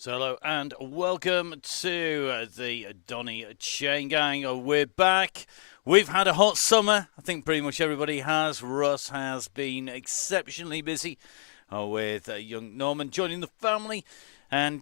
So hello and welcome to the Donny Chaingang. We're back. We've had a hot summer. I think pretty much everybody has. Russ has been exceptionally busy with young Norman joining the family. And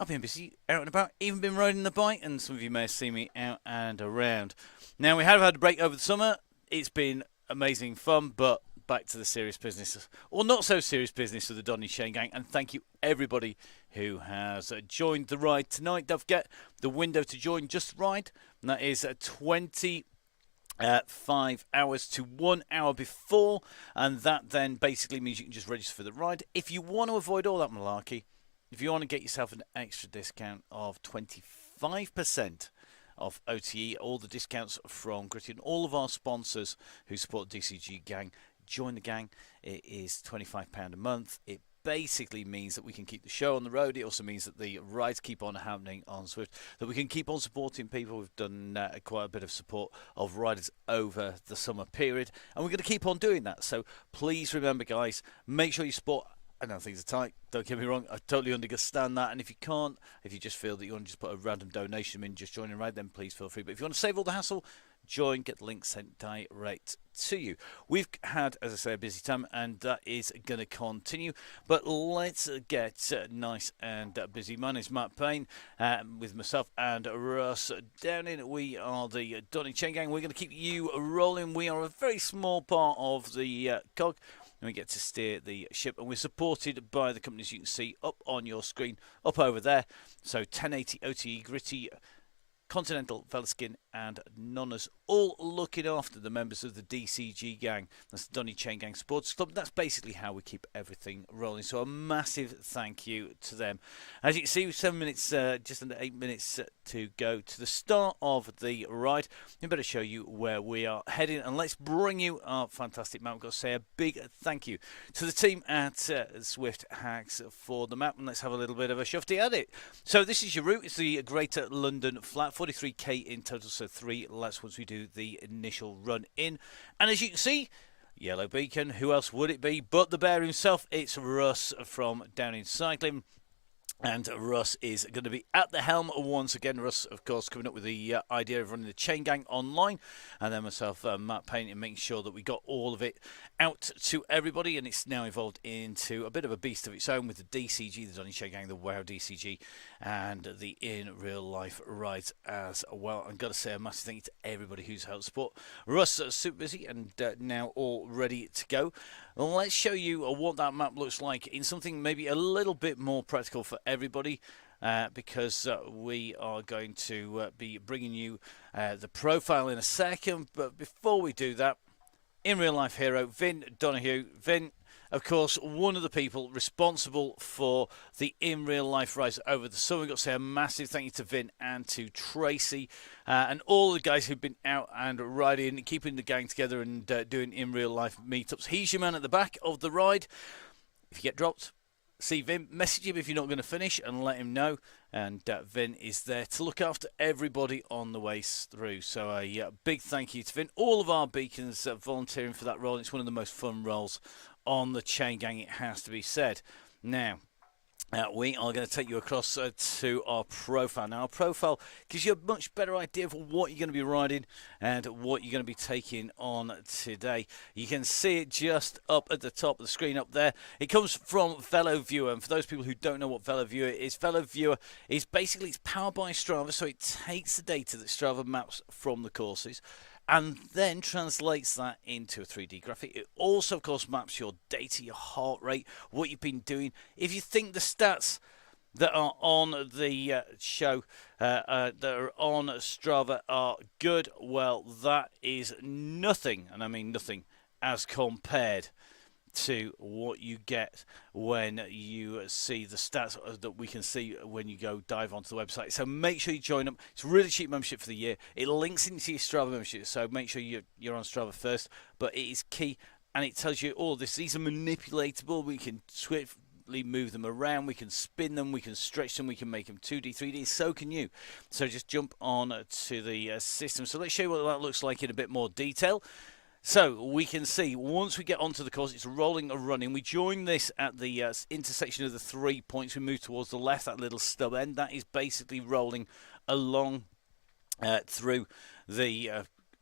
I've been busy out and about, even been riding the bike. And some of you may have seen me out and around. Now, we have had a break over the summer. It's been amazing fun, but back to the serious business, or not so serious business of the Donny Chaingang. And thank you, everybody who has joined the ride tonight. Don't forget the window to join just the ride, and that is 25 hours to 1 hour before, and that then basically means you can just register for the ride. If you want to avoid all that malarkey, if you want to get yourself an extra discount of 25% off OTE, all the discounts from Gritty and all of our sponsors who support DCG Gang, join the gang. It is £25 a month. It basically means that we can keep the show on the road. It also means that the rides keep on happening on Swift, that we can keep on supporting people. We've done quite a bit of support of riders over the summer period, and we're going to keep on doing that. So please remember, guys, make sure you support. I know things are tight, don't get me wrong, I totally understand that, and if you can't, if you just feel that you want to just put a random donation in, just join a ride, then please feel free. But if you want to save all the hassle, join, get the link sent direct to you. We've had, as I say, a busy time, and that is going to continue. But let's get nice and busy. My name's Matt Payne, with myself and Russ Downing. We are the Donny Chaingang. We're going to keep you rolling. We are a very small part of the cog, and we get to steer the ship, and we're supported by the companies you can see up on your screen, up over there. So 1080 OTE, Gritty, Continental, Velaskin and Nonnas, all looking after the members of the DCG gang. That's the Donny Chaingang Sports Club. That's basically how we keep everything rolling. So a massive thank you to them. As you can see, 7 minutes, just under 8 minutes to go to the start of the ride. We better show you where we are heading, and let's bring you our fantastic map. We've got to say a big thank you to the team at Swift Hacks for the map, and let's have a little bit of a shufty at it. So this is your route. It's the Greater London Flat, 43k in total, so 3 laps once we do the initial run in. And as you can see, yellow beacon, who else would it be but the bear himself? It's Russ from Downing Cycling. And Russ is going to be at the helm once again. Russ, of course, coming up with the idea of running the Chain Gang online. And then myself, Matt Payne, and making sure that we got all of it out to everybody. And it's now evolved into a bit of a beast of its own with the DCG, the Donny Chain Gang, the WoW DCG, and the in real life rides as well. I've got to say a massive thank you to everybody who's helped support. Russ, super busy and now all ready to go. Let's show you what that map looks like in something maybe a little bit more practical for everybody, because we are going to be bringing you the profile in a second. But before we do that, in real life hero Vin Donahue. Vin, of course, one of the people responsible for the in real life rise over the summer. We've got to say a massive thank you to Vin and to Tracy and all the guys who've been out and riding, keeping the gang together and doing in real life meetups. He's your man at the back of the ride. If you get dropped, see Vin, message him if you're not going to finish and let him know. And Vin is there to look after everybody on the way through. So a big thank you to Vin. All of our beacons volunteering for that role. It's one of the most fun roles on the Chain Gang, it has to be said. Now, we are going to take you across to our profile. Now, our profile gives you a much better idea of what you're going to be riding and what you're going to be taking on today. You can see it just up at the top of the screen up there. It comes from Velo Viewer, and for those people who don't know what Velo Viewer is, Velo Viewer is basically it's powered by Strava, so it takes the data that Strava maps from the courses and then translates that into a 3D graphic. It also, of course, maps your data, your heart rate, what you've been doing. If you think the stats that are on the show, that are on Strava are good, well, that is nothing, and I mean nothing, as compared to what you get when you see the stats that we can see when you go dive onto the website. So make sure you join them. It's a really cheap membership for the year. It links into your Strava membership, so make sure you're on Strava first. But it is key, and it tells you all this. These are manipulatable. We can swiftly move them around. We can spin them. We can stretch them. We can make them 2D, 3D. So can you. So just jump on to the system. So let's show you what that looks like in a bit more detail. So we can see once we get onto the course, it's rolling or running. We join this at the intersection of the 3 points. We move towards the left, that little stub end. That is basically rolling along through the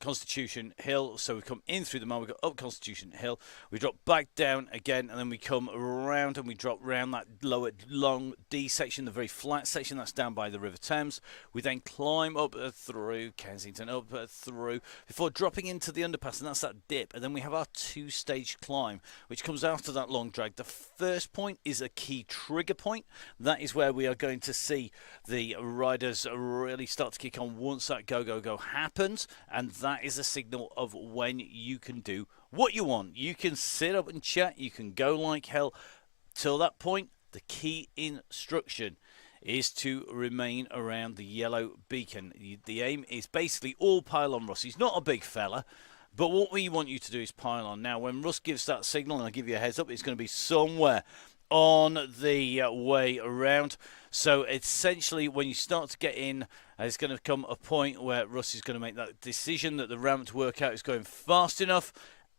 Constitution Hill. So we come in through the mile, we go up Constitution Hill, we drop back down again, and then we come around and we drop round that lower long D section, the very flat section that's down by the River Thames. We then climb up through Kensington, up through, before dropping into the underpass, and that's that dip. And then we have our two-stage climb, which comes after that long drag. The first point is a key trigger point. That is where we are going to see the riders really start to kick on once that go happens, and that is a signal of when you can do what you want. You can sit up and chat, you can go like hell. Till that point, the key instruction is to remain around the yellow beacon. The aim is basically all pile on Russ. He's not a big fella, but what we want you to do is pile on. Now, when Russ gives that signal, and I'll give you a heads up, it's going to be somewhere on the way around. So essentially, when you start to get in, there's going to come a point where Russ is going to make that decision that the ramped workout is going fast enough,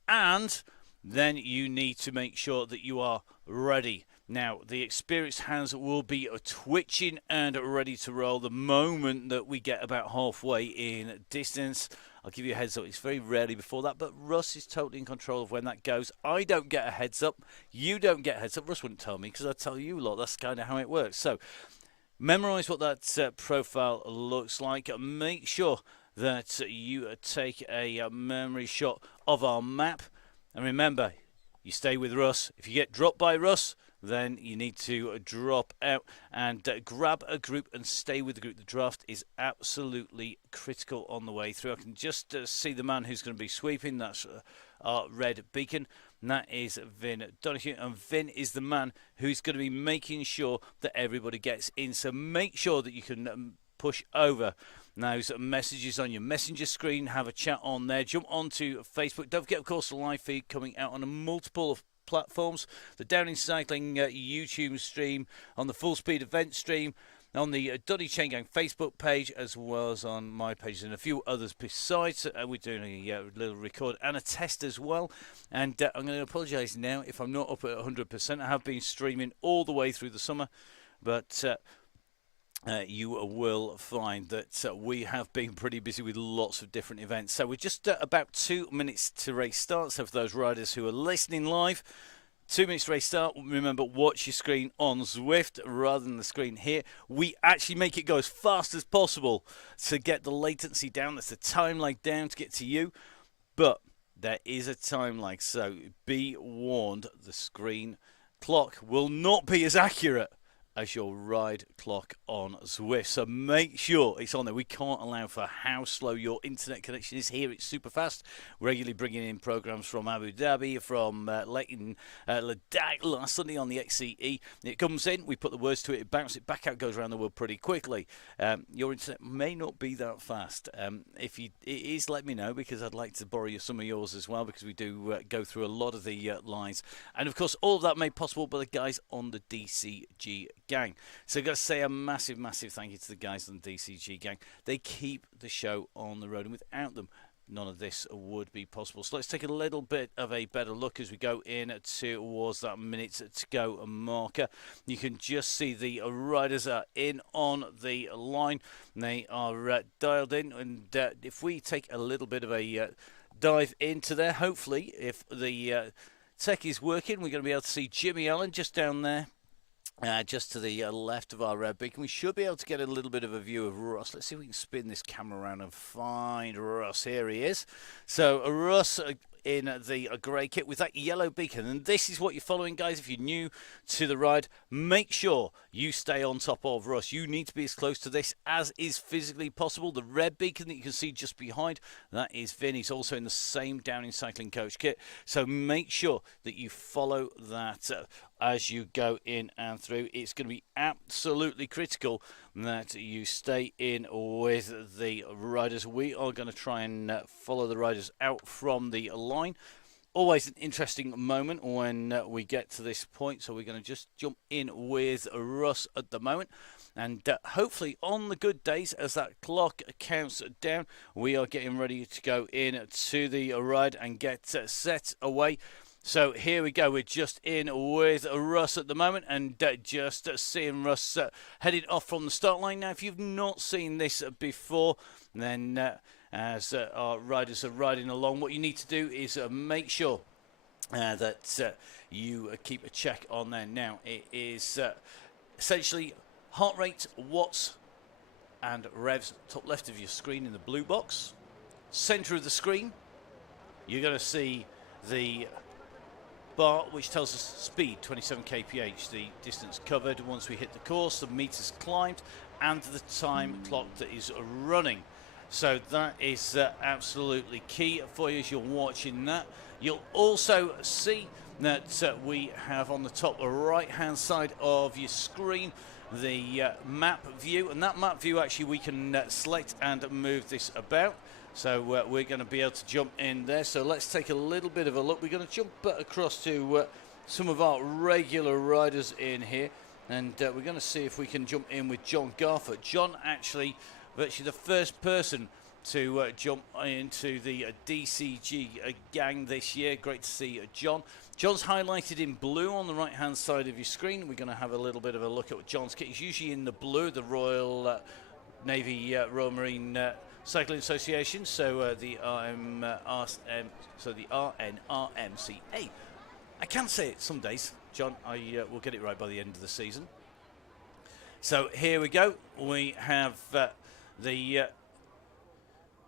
and then you need to make sure that you are ready. Now, the experienced hands will be twitching and ready to roll the moment that we get about halfway in distance. I'll give you a heads up. It's very rarely before that, but Russ is totally in control of when that goes. I don't get a heads up. You don't get a heads up. Russ wouldn't tell me because I'd tell you a lot. That's kind of how it works. So memorize what that profile looks like. Make sure that you take a memory shot of our map. And remember, you stay with Russ. If you get dropped by Russ, then you need to drop out and grab a group and stay with the group. The draft is absolutely critical on the way through. I can just see the man who's going to be sweeping. That's our red beacon, and that is Vin Donny. And Vin is the man who's going to be making sure that everybody gets in. So make sure that you can push over those messages on your messenger screen. Have a chat on there. Jump onto Facebook. Don't forget, of course, the live feed coming out on a multiple of platforms, the Down in Cycling YouTube stream, on the Full Speed event stream, on the Donny Chaingang Facebook page, as well as on my page and a few others besides. We're doing a little record and a test as well, and I'm going to apologise now if I'm not up at 100%. I have been streaming all the way through the summer, but you will find that we have been pretty busy with lots of different events. So we're just about 2 minutes to race start. So for those riders who are listening live, 2 minutes to race start. Remember, watch your screen on Zwift rather than the screen here. We actually make it go as fast as possible to get the latency down. That's the time lag down to get to you. But there is a time lag, so be warned. The screen clock will not be as accurate as your ride clock on Zwift. So make sure it's on there. We can't allow for how slow your internet connection is here. It's super fast. Regularly bringing in programs from Abu Dhabi, from Leighton, Ladakh last Sunday on the XCE. It comes in, we put the words to it, it bounces it back out, goes around the world pretty quickly. Your internet may not be that fast. If it is, let me know, because I'd like to borrow some of yours as well, because we do go through a lot of the lines. And of course, all of that made possible by the guys on the DCG gang. So I've got to say a massive, massive thank you to the guys on the DCG gang. They keep the show on the road, and without them, none of this would be possible. So let's take a little bit of a better look as we go in towards that minute to go marker. You can just see the riders are in on the line. They are dialed in, and if we take a little bit of a dive into there, hopefully, if the tech is working, we're going to be able to see Jimmy Allen just down there. Just to the left of our red beacon. We should be able to get a little bit of a view of Russ. Let's see if we can spin this camera around and find Russ. Here he is. So Russ in the grey kit with that yellow beacon. And this is what you're following, guys. If you're new to the ride, make sure you stay on top of Russ. You need to be as close to this as is physically possible. The red beacon that you can see just behind, that is Vin. He's also in the same Down in Cycling coach kit. So make sure that you follow that as you go in and through. It's going to be absolutely critical that you stay in with the riders. We are going to try and follow the riders out from the line. Always an interesting moment when we get to this point, so we're going to just jump in with Russ at the moment. And hopefully on the good days, as that clock counts down, we are getting ready to go in to the ride and get set away. So here we go. We're just in with Russ at the moment, and just seeing Russ heading off from the start line. Now, if you've not seen this before, then as our riders are riding along, what you need to do is make sure that you keep a check on there. Now, it is essentially heart rate, watts, and revs. Top left of your screen in the blue box. Center of the screen, you're going to see the bar which tells us speed, 27 kph, the distance covered once we hit the course, the meters climbed, and the time clock that is running. So that is absolutely key for you as you're watching that. You'll also see that we have on the top right hand side of your screen the map view, and that map view actually we can select and move this about. So we're going to be able to jump in there. So let's take a little bit of a look. We're going to jump across to some of our regular riders in here, and we're going to see if we can jump in with John Garford. John actually virtually the first person to jump into the DCG gang this year. Great to see John. John's highlighted in blue on the right hand side of your screen. We're going to have a little bit of a look at John's kit. He's usually in the blue, the Royal Navy Royal Marine Cycling Association, so the RNRMCA. I can say it some days, John. I will get it right by the end of the season. So here we go. We have the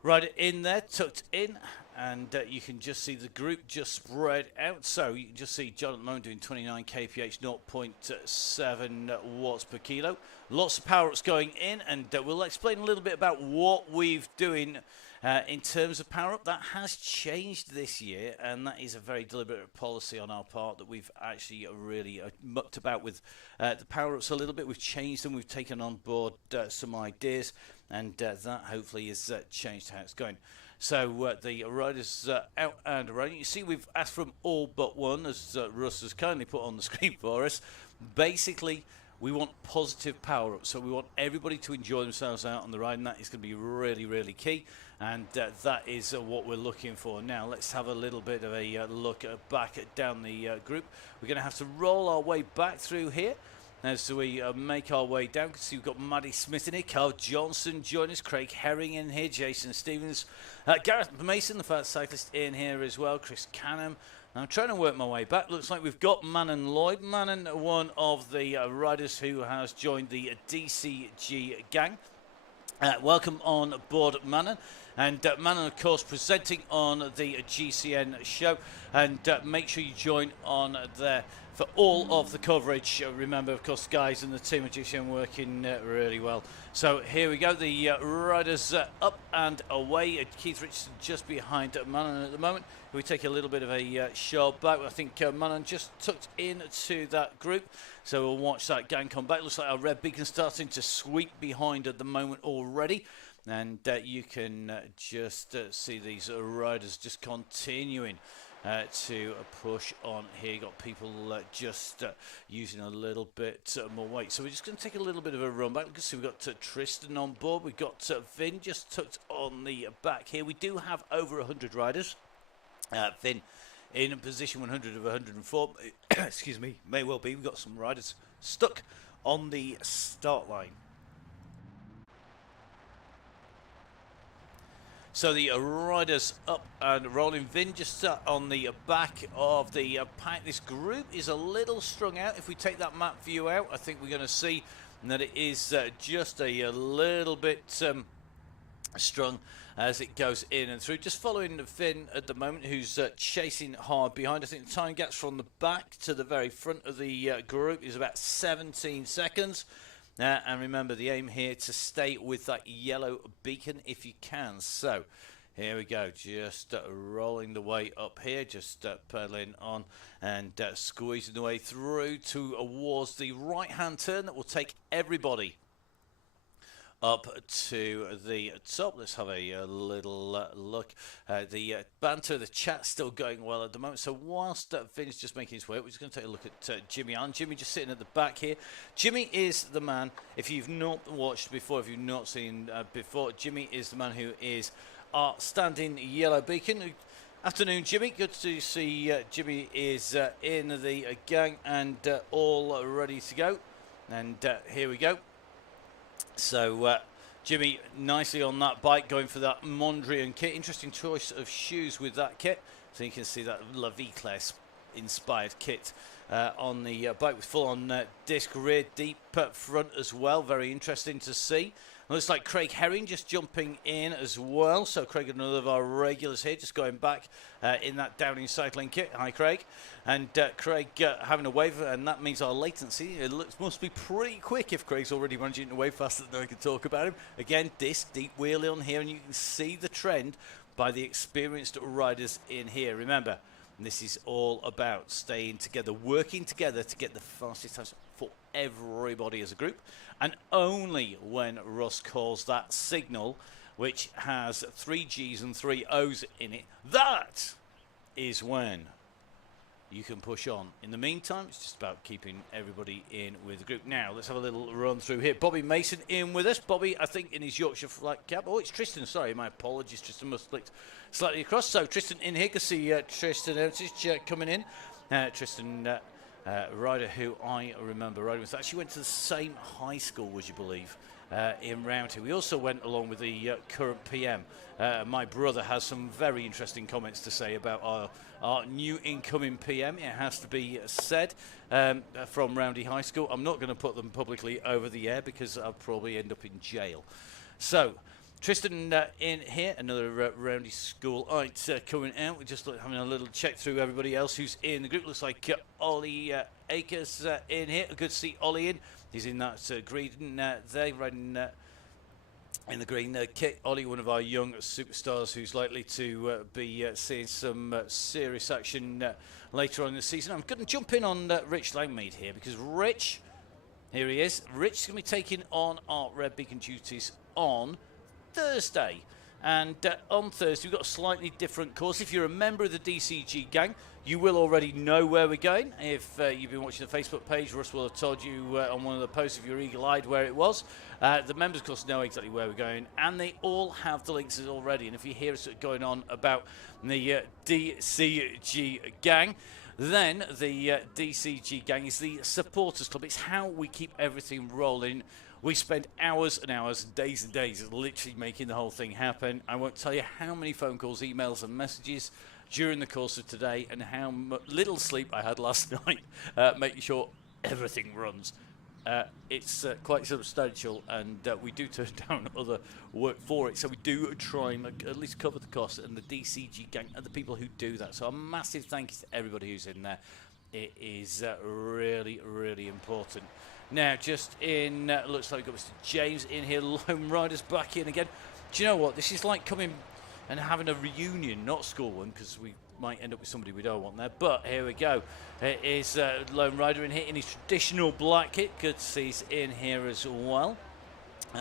rider in there, tucked in, and you can just see the group just spread out. So you can just see John at the moment doing 29 kph, 0.7 watts per kilo. Lots of power-ups going in, and we'll explain a little bit about what we've doing in terms of power-up. That has changed this year, and that is a very deliberate policy on our part that we've actually really mucked about with the power-ups a little bit. We've changed them. We've taken on board some ideas, and that hopefully has changed how it's going. So the riders out and around. You see we've asked from all but one, as Russ has kindly put on the screen for us. Basically, we want positive power-ups, so we want everybody to enjoy themselves out on the ride, and that is going to be really, really key, and that is what we're looking for. Now, let's have a little bit of a look back down the group. We're going to have to roll our way back through here as we make our way down. You can see we've got Maddie Smith in here, Carl Johnson joining us, Craig Herring in here, Jason Stevens, Gareth Mason, the fast cyclist, in here as well, Chris Canham. I'm trying to work my way back. Looks like we've got Manon Lloyd. Manon, one of the riders who has joined the DCG gang. Welcome on board, Manon. And Manon, of course, presenting on the GCN show. And make sure you join on there for all of the coverage. Remember, of course, the guys and the team at GCN working really well. So here we go. The riders up and away. Keith Richardson just behind Manon at the moment. We take a little bit of a shot back. I think Manon just tucked into that group. So we'll watch that gang come back. Looks like our red beacon starting to sweep behind at the moment already. And you can just see these riders just continuing to push on here. You've got people just using a little bit more weight. So we're just going to take a little bit of a run back. You can see we've got Tristan on board. We've got Vin just tucked on the back here. We do have over 100 riders. Vin in position 100 of 104. Excuse me, may well be. We've got some riders stuck on the start line. So the riders up and rolling. Vin just on the back of the pack. This group is a little strung out. If we take that map view out, I think we're going to see that it is just a little bit strung as it goes in and through. Just following Finn at the moment, who's chasing hard behind. I think the time gaps from the back to the very front of the group is about 17 seconds. And remember, the aim here to stay with that yellow beacon if you can. So here we go, just rolling the way up here, just pedaling on and squeezing the way through towards the right-hand turn that will take everybody up to the top. Let's have a little look. The banter, the chat's still going well at the moment. So whilst Finn's just making his way up, we're just going to take a look at Jimmy on. Jimmy just sitting at the back here. Jimmy is the man. If you've not watched before, if you've not seen before, Jimmy is the man who is our standing yellow beacon. Afternoon, Jimmy. Good to see Jimmy is in the gang and all ready to go. And here we go. So Jimmy nicely on that bike, going for that Mondrian kit. Interesting choice of shoes with that kit. So you can see that La Vie Claire inspired kit on the bike with full-on disc rear, deep front as well. Very interesting to see. Looks like Craig Herring just jumping in as well. So Craig, another of our regulars here, just going back in that Downing cycling kit. Hi, Craig. And Craig having a wave, and that means our latency must be pretty quick if Craig's already managing to wave faster than I can talk about him. Again, disc deep wheel on here, and you can see the trend by the experienced riders in here. Remember, this is all about staying together, working together to get the fastest times for everybody as a group. And only when Russ calls that signal, which has 3 G's and 3 O's in it, that is when you can push on. In the meantime, it's just about keeping everybody in with the group. Now, let's have a little run through here. Bobby Mason in with us. Bobby, I think, in his Yorkshire flat cap. Oh, it's Tristan. Sorry, my apologies. Tristan must have clicked slightly across. So, Tristan in here. Can see Tristan Outage coming in. Tristan, rider who I remember riding with. Actually went to the same high school, would you believe, in Roundhay. We also went along with the current PM. My brother has some very interesting comments to say about our new incoming PM, it has to be said, from Roundhay High School. I'm not going to put them publicly over the air because I'll probably end up in jail. So, Tristan in here, another Roundhay school coming out. We're just having a little check through everybody else who's in the group. Looks like Ollie Akers in here. Good to see Ollie in. He's in that green there, riding in the green kit. Ollie, one of our young superstars who's likely to be seeing some serious action later on in the season. I'm going to jump in on Rich Langmead here because Rich, here he is. Rich is going to be taking on our Red Beacon duties on Thursday. And on Thursday, we've got a slightly different course. If you're a member of the DCG gang, you will already know where we're going. If you've been watching the Facebook page, Russ will have told you on one of the posts, if you're eagle-eyed, where it was. The members, of course, know exactly where we're going, and they all have the links already. And if you hear us going on about the DCG gang, then the DCG gang is the supporters club. It's how we keep everything rolling. We spend hours and hours, days and days, literally making the whole thing happen. I won't tell you how many phone calls, emails and messages during the course of today and how little sleep I had last night making sure everything runs. It's quite substantial, and we do turn down other work for it. So we do try and at least cover the cost, and the DCG gang are the people who do that. So a massive thank you to everybody who's in there. It is really, really important. Now, just in, looks like we've got Mr. James in here, Lone Riders back in again. Do you know what? This is like coming and having a reunion, not a school one, because we might end up with somebody we don't want there. But here we go. It is Lone Rider in here in his traditional black kit. Good to see he's in here as well.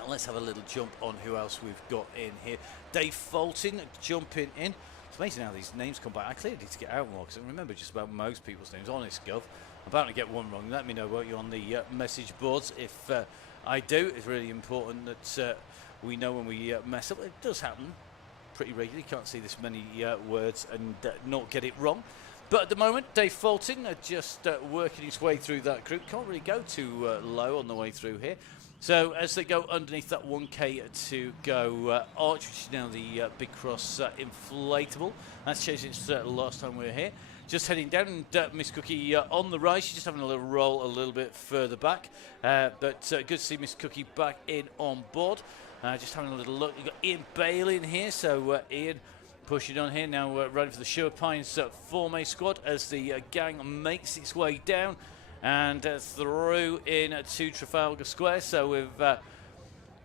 Let's have a little jump on who else we've got in here. Dave Fulton jumping in. It's amazing how these names come back. I clearly need to get out more because I remember just about most people's names. Honest, Gov. I'm about to get one wrong. Let me know, won't you, on the message boards if I do. It's really important that we know when we mess up. It does happen pretty regularly. You can't see this many words and not get it wrong. But at the moment, Dave Fulton just working his way through that group. Can't really go too low on the way through here. So as they go underneath that 1K to go arch, which is now the Big Cross inflatable. That's changed since the last time we were here. Just heading down, and Miss Cookie on the right. She's just having a little roll a little bit further back. But good to see Miss Cookie back in on board. Just having a little look. You've got Ian Bailey in here. So Ian pushing on here now, ready for the Sure Pines Forme squad as the gang makes its way down and through in to Trafalgar Square. So we've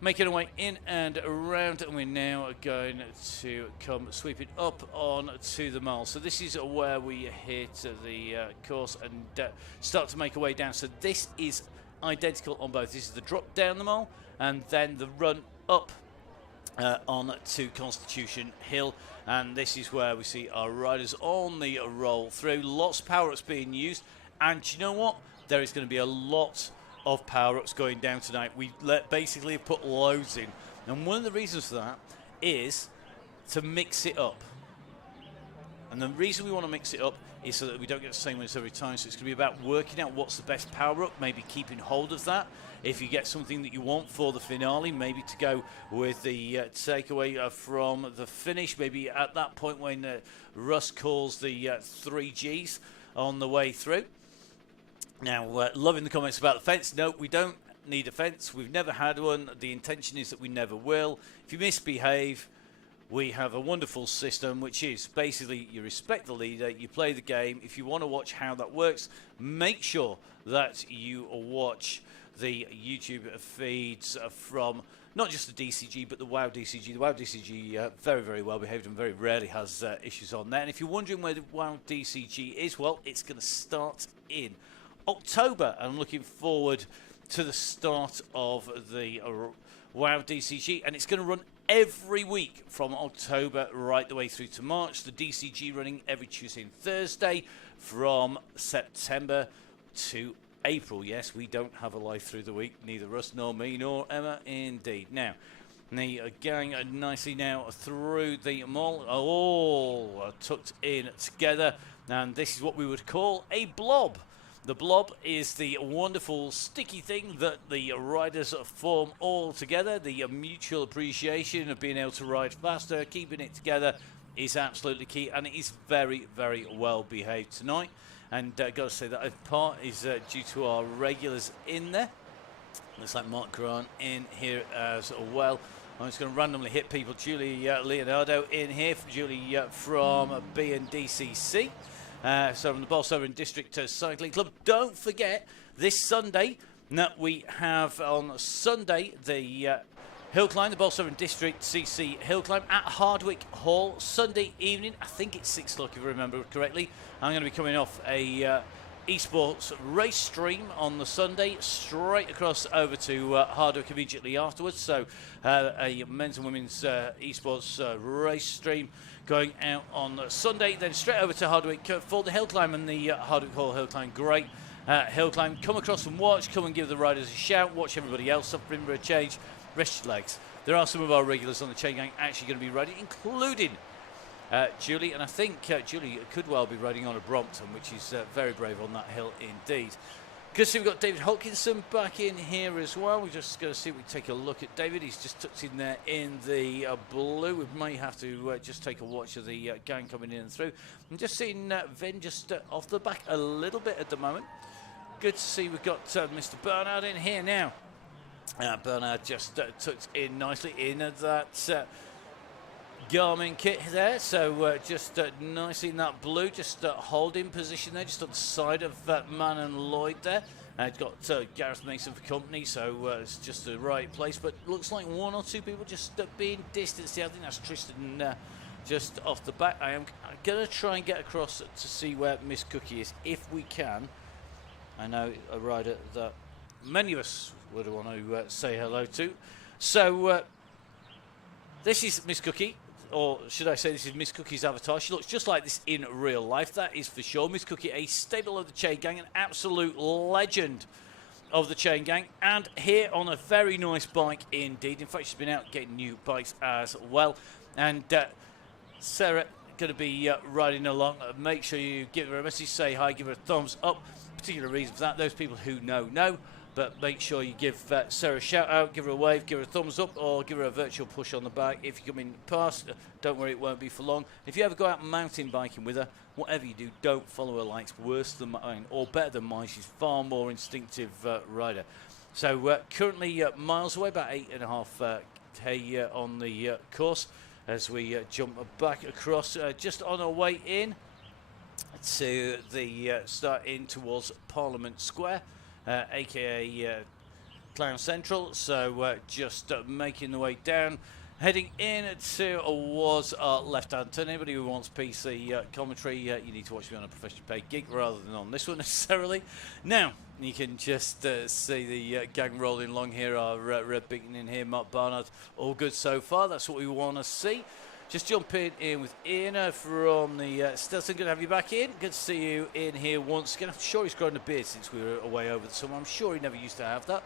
making our way in and around, and we're now going to come sweeping up on to the mall. So this is where we hit the course and start to make our way down. So this is identical on both. This is the drop down the mall and then the run up on to Constitution Hill, and this is where we see our riders on the roll through. Lots of power-ups being used, and do you know what? There is going to be a lot of power-ups going down tonight. We basically put loads in, and one of the reasons for that is to mix it up. And the reason we want to mix it up is so that we don't get the same ones every time. So it's going to be about working out what's the best power-up, maybe keeping hold of that. If you get something that you want for the finale, maybe to go with the takeaway from the finish, maybe at that point when Russ calls the 3Gs on the way through. Now, loving the comments about the fence. No, we don't need a fence. We've never had one. The intention is that we never will. If you misbehave, we have a wonderful system, which is basically you respect the leader, you play the game. If you want to watch how that works, make sure that you watch the YouTube feeds from not just the DCG, but the WoW DCG. The WoW DCG, very, very well behaved and very rarely has issues on there. And if you're wondering where the WoW DCG is, well, it's going to start in October. I'm looking forward to the start of the WoW DCG, and it's going to run every week from October right the way through to March. The DCG running every Tuesday and Thursday from September to April. Yes, we don't have a life through the week, neither Russ nor me nor Emma indeed. Now, the gang are nicely now through the mall, all tucked in together, and this is what we would call a blob. The blob is the wonderful sticky thing that the riders form all together. The mutual appreciation of being able to ride faster, keeping it together is absolutely key, and it is very, very well behaved tonight. And got to say that a part is due to our regulars in there. Looks like Mark Grant in here as well. I'm just going to randomly hit people. Julie Leonardo in here. Julie from BNDCC. So from the Bolsover District Cycling Club. Don't forget, this Sunday, that we have on Sunday the hill climb, the Bolsover District CC hill climb at Hardwick Hall, Sunday evening. I think it's 6 o'clock if I remember correctly. I'm going to be coming off a esports race stream on the Sunday, straight across over to Hardwick immediately afterwards. So a men's and women's esports race stream going out on Sunday, then straight over to Hardwick for the hill climb and the Hardwick Hall hill climb. Great hill climb. Come across and watch. Come and give the riders a shout. Watch everybody else up for a change. Rest your legs. There are some of our regulars on the Chaingang actually going to be riding, including Julie, and I think Julie could well be riding on a Brompton, which is very brave on that hill indeed. Good to see we've got David Hodkinson back in here as well. We're just going to see if we take a look at David. He's just tucked in there in the blue. We may have to just take a watch of the gang coming in and through. I'm just seeing Vin just off the back a little bit at the moment. Good to see we've got Mr. Bernard in here now. Bernard just tucked in nicely in that Garmin kit there, so just nicely in that blue, just holding position there, just on the side of Man and Lloyd there. It's got Gareth Mason for company, so it's just the right place, but looks like 1 or 2 people just being distanced here. I think that's Tristan just off the back. I'm going to try and get across to see where Miss Cookie is, if we can. I know a rider that many of us would want to say hello to. So this is Miss Cookie, or should I say this is Miss Cookie's avatar. She looks just like this in real life, that is for sure. Miss Cookie, a staple of the Chaingang, an absolute legend of the Chaingang, and here on a very nice bike indeed. In fact, she's been out getting new bikes as well. And Sarah going to be riding along. Make sure you give her a message, say hi, give her a thumbs up. Particular reason for that, those people who know, but make sure you give Sarah a shout out, give her a wave, give her a thumbs up, or give her a virtual push on the back. If you come in past, don't worry, it won't be for long. If you ever go out mountain biking with her, whatever you do, don't follow her likes. Worse than mine, or better than mine. She's far more instinctive rider. So currently miles away, about 8.5 K on the course, as we jump back across, just on our way in to the start in towards Parliament Square, aka Clown Central. So just making the way down, Heading in to was our left-hand turn. Anybody who wants PC commentary, you need to watch me on a professionally paid gig rather than on this one necessarily. Now, you can just see the gang rolling along here. Our Red Beacon in here, Mark Barnard. All good so far. That's what we want to see. Just jumping in with Ian from the Stilton. Good to have you back in. Good to see you in here once again. I'm sure he's grown a beard since we were away over the summer. I'm sure he never used to have that.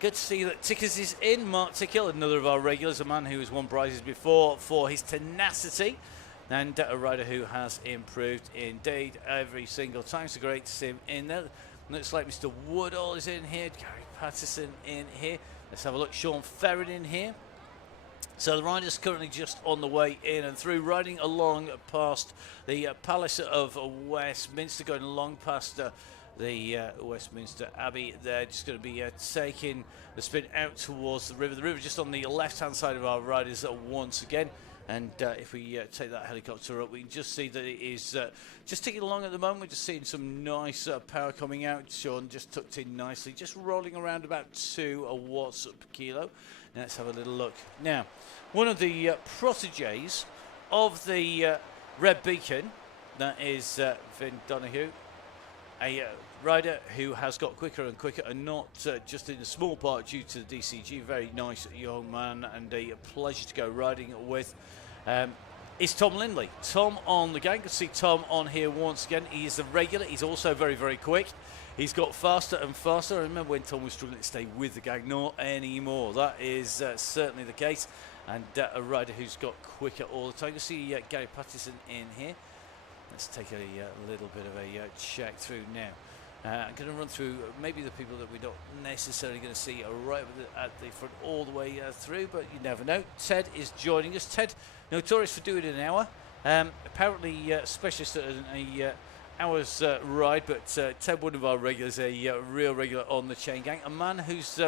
Good to see that Tickers is in. Mark Tickle, another of our regulars, a man who has won prizes before for his tenacity, and a rider who has improved indeed every single time. So great to see him in there. Looks like Mr. Woodall is in here. Gary Patterson in here. Let's have a look. Sean Ferrin in here. So the rider's currently just on the way in and through, riding along past the Palace of Westminster, going along past the Westminster Abbey. They're just going to be taking the spin out towards the river. The river just on the left-hand side of our riders once again. And if we take that helicopter up, we can just see that it is just ticking along at the moment. We're just seeing some nice power coming out. Sean just tucked in nicely, just rolling around about 2 watts per kilo. Now let's have a little look. Now, one of the proteges of the Red Beacon, that is Vin Donahue, a rider who has got quicker and quicker, and not just in a small part due to the DCG. Very nice young man and a pleasure to go riding with. Is Tom Lindley. Tom on the gang. Good to see Tom on here once again. He is a regular. He's also very, very quick. He's got faster and faster. I remember when Tom was struggling to stay with the gang. Not anymore. That is certainly the case. And a rider who's got quicker all the time. You see Gary Patterson in here. Let's take a little bit of a check through now. I'm going to run through maybe the people that we're not necessarily going to see right at the front all the way through, but you never know. Ted is joining us. Ted, notorious for doing an hour. Apparently specialist at an hour's ride, but Ted, one of our regulars, a real regular on the Chaingang. A man who's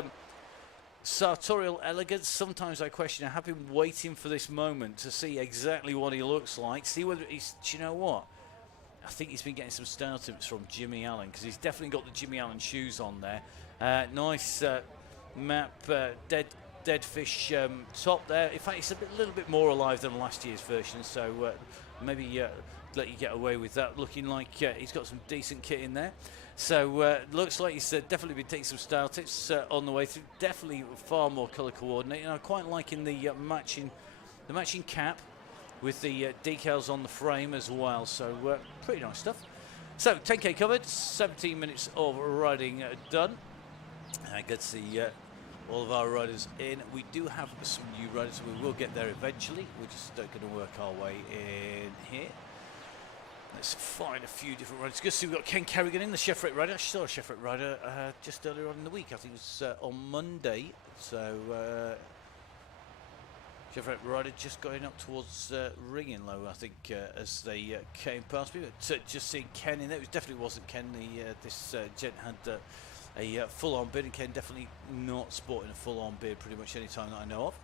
sartorial elegance. Sometimes I question, I have been waiting for this moment to see exactly what he looks like, see whether he's, do you know what? I think he's been getting some style tips from Jimmy Allen, because he's definitely got the Jimmy Allen shoes on there. Nice map, dead fish top there. In fact, it's a little bit more alive than last year's version, so maybe let you get away with that. Looking like he's got some decent kit in there. So looks like he's definitely been taking some style tips on the way through. Definitely far more colour coordinated. I'm quite liking the matching cap with the decals on the frame as well. So pretty nice stuff. So 10k covered, 17 minutes of riding done. Good to see all of our riders in. We do have some new riders, so we will get there eventually. We're just going to work our way in here. Let's find a few different riders. Good to see we've got Ken Kerrigan in, the Chevrolet rider. I saw a Chevrolet rider just earlier on in the week. I think it was on Monday. So Chevrolet rider just going up towards Ringing Low, I think, as they came past me. But just seeing Ken in there, it definitely wasn't Ken. This gent had a full-on beard, and Ken definitely not sporting a full-on beard pretty much any time that I know of.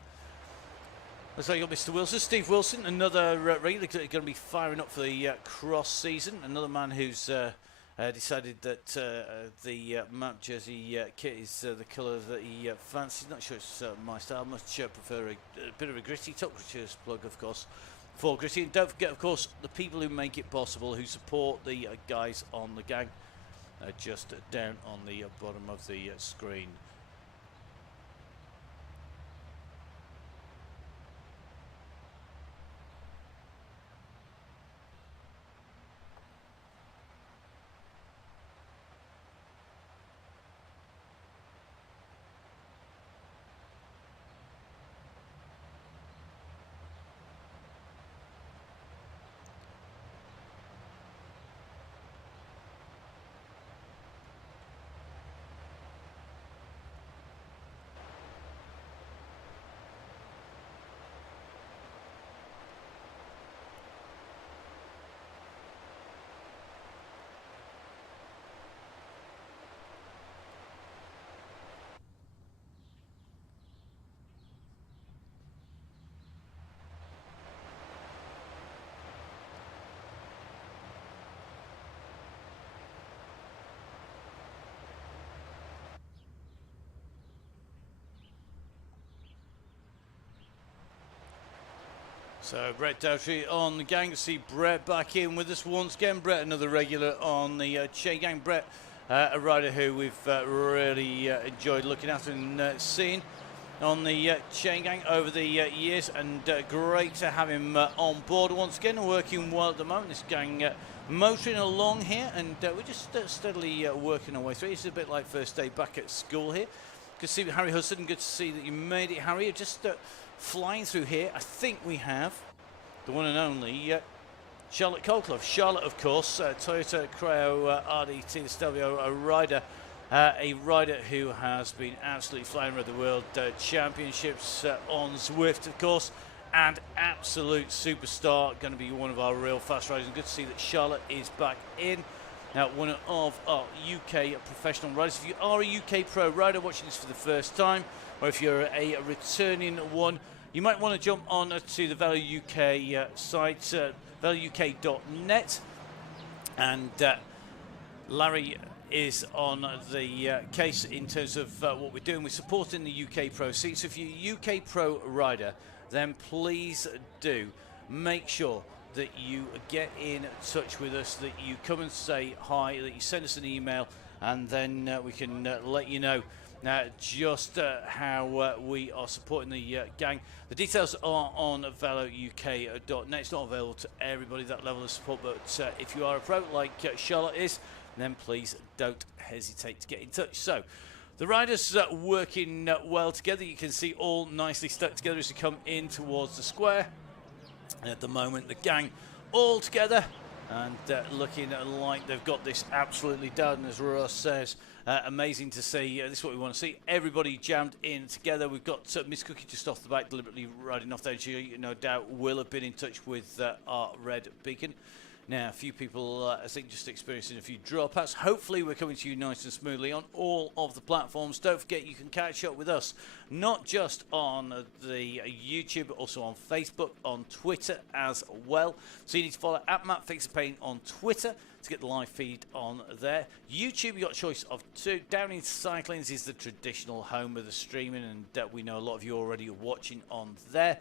Looks like you got Mr. Wilson, Steve Wilson, another regular going to be firing up for the cross season. Another man who's decided that the map jersey kit is the colour that he fancies. Not sure it's my style. I much prefer a bit of a gritty top, which is plug, of course, for gritty. And don't forget, of course, the people who make it possible, who support the guys on the gang, just down on the bottom of the screen. So Brett Dowtree on the gang. See Brett back in with us once again. Brett, another regular on the Chaingang. Brett, a rider who we've really enjoyed looking at and seeing on the Chaingang over the years, and great to have him on board once again, working well at the moment. This gang motoring along here, and we're just steadily working our way through. It's a bit like first day back at school here. Good to see you, Harry Hudson. Good to see that you made it, Harry. Just flying through here, I think we have the one and only Charlotte Colclough. Charlotte, of course, Toyota Creo RDT, the Stelvio rider. A rider who has been absolutely flying around the world championships on Zwift, of course, and absolute superstar, going to be one of our real fast riders. And good to see that Charlotte is back in. Now, one of our UK professional riders. If you are a UK pro rider watching this for the first time, or if you're a returning one, you might want to jump on to the Value UK site, valueuk.net, and Larry is on the case in terms of what we're doing. We're supporting the UK Pro scene. So if you're a UK Pro rider, then please do make sure that you get in touch with us, that you come and say hi, that you send us an email, and then we can let you know just how we are supporting the gang. The details are on velouk.net. It's not available to everybody, that level of support, but if you are a pro like Charlotte is, then please don't hesitate to get in touch. So the riders working well together. You can see all nicely stuck together as you come in towards the square. And at the moment, the gang all together and looking like they've got this absolutely done, as Ross says. Amazing to see. This is what we want to see. Everybody jammed in together. We've got Miss Cookie just off the back, deliberately riding off there. She, no doubt, will have been in touch with our red beacon. Now, a few people, I think, just experiencing a few dropouts. Hopefully, we're coming to you nice and smoothly on all of the platforms. Don't forget, you can catch up with us, not just on the YouTube, but also on Facebook, on Twitter as well. So you need to follow @MattFixerPaint on Twitter to get the live feed on there. YouTube, you've got a choice of two. Downing Cyclings is the traditional home of the streaming, and we know a lot of you are already watching on there.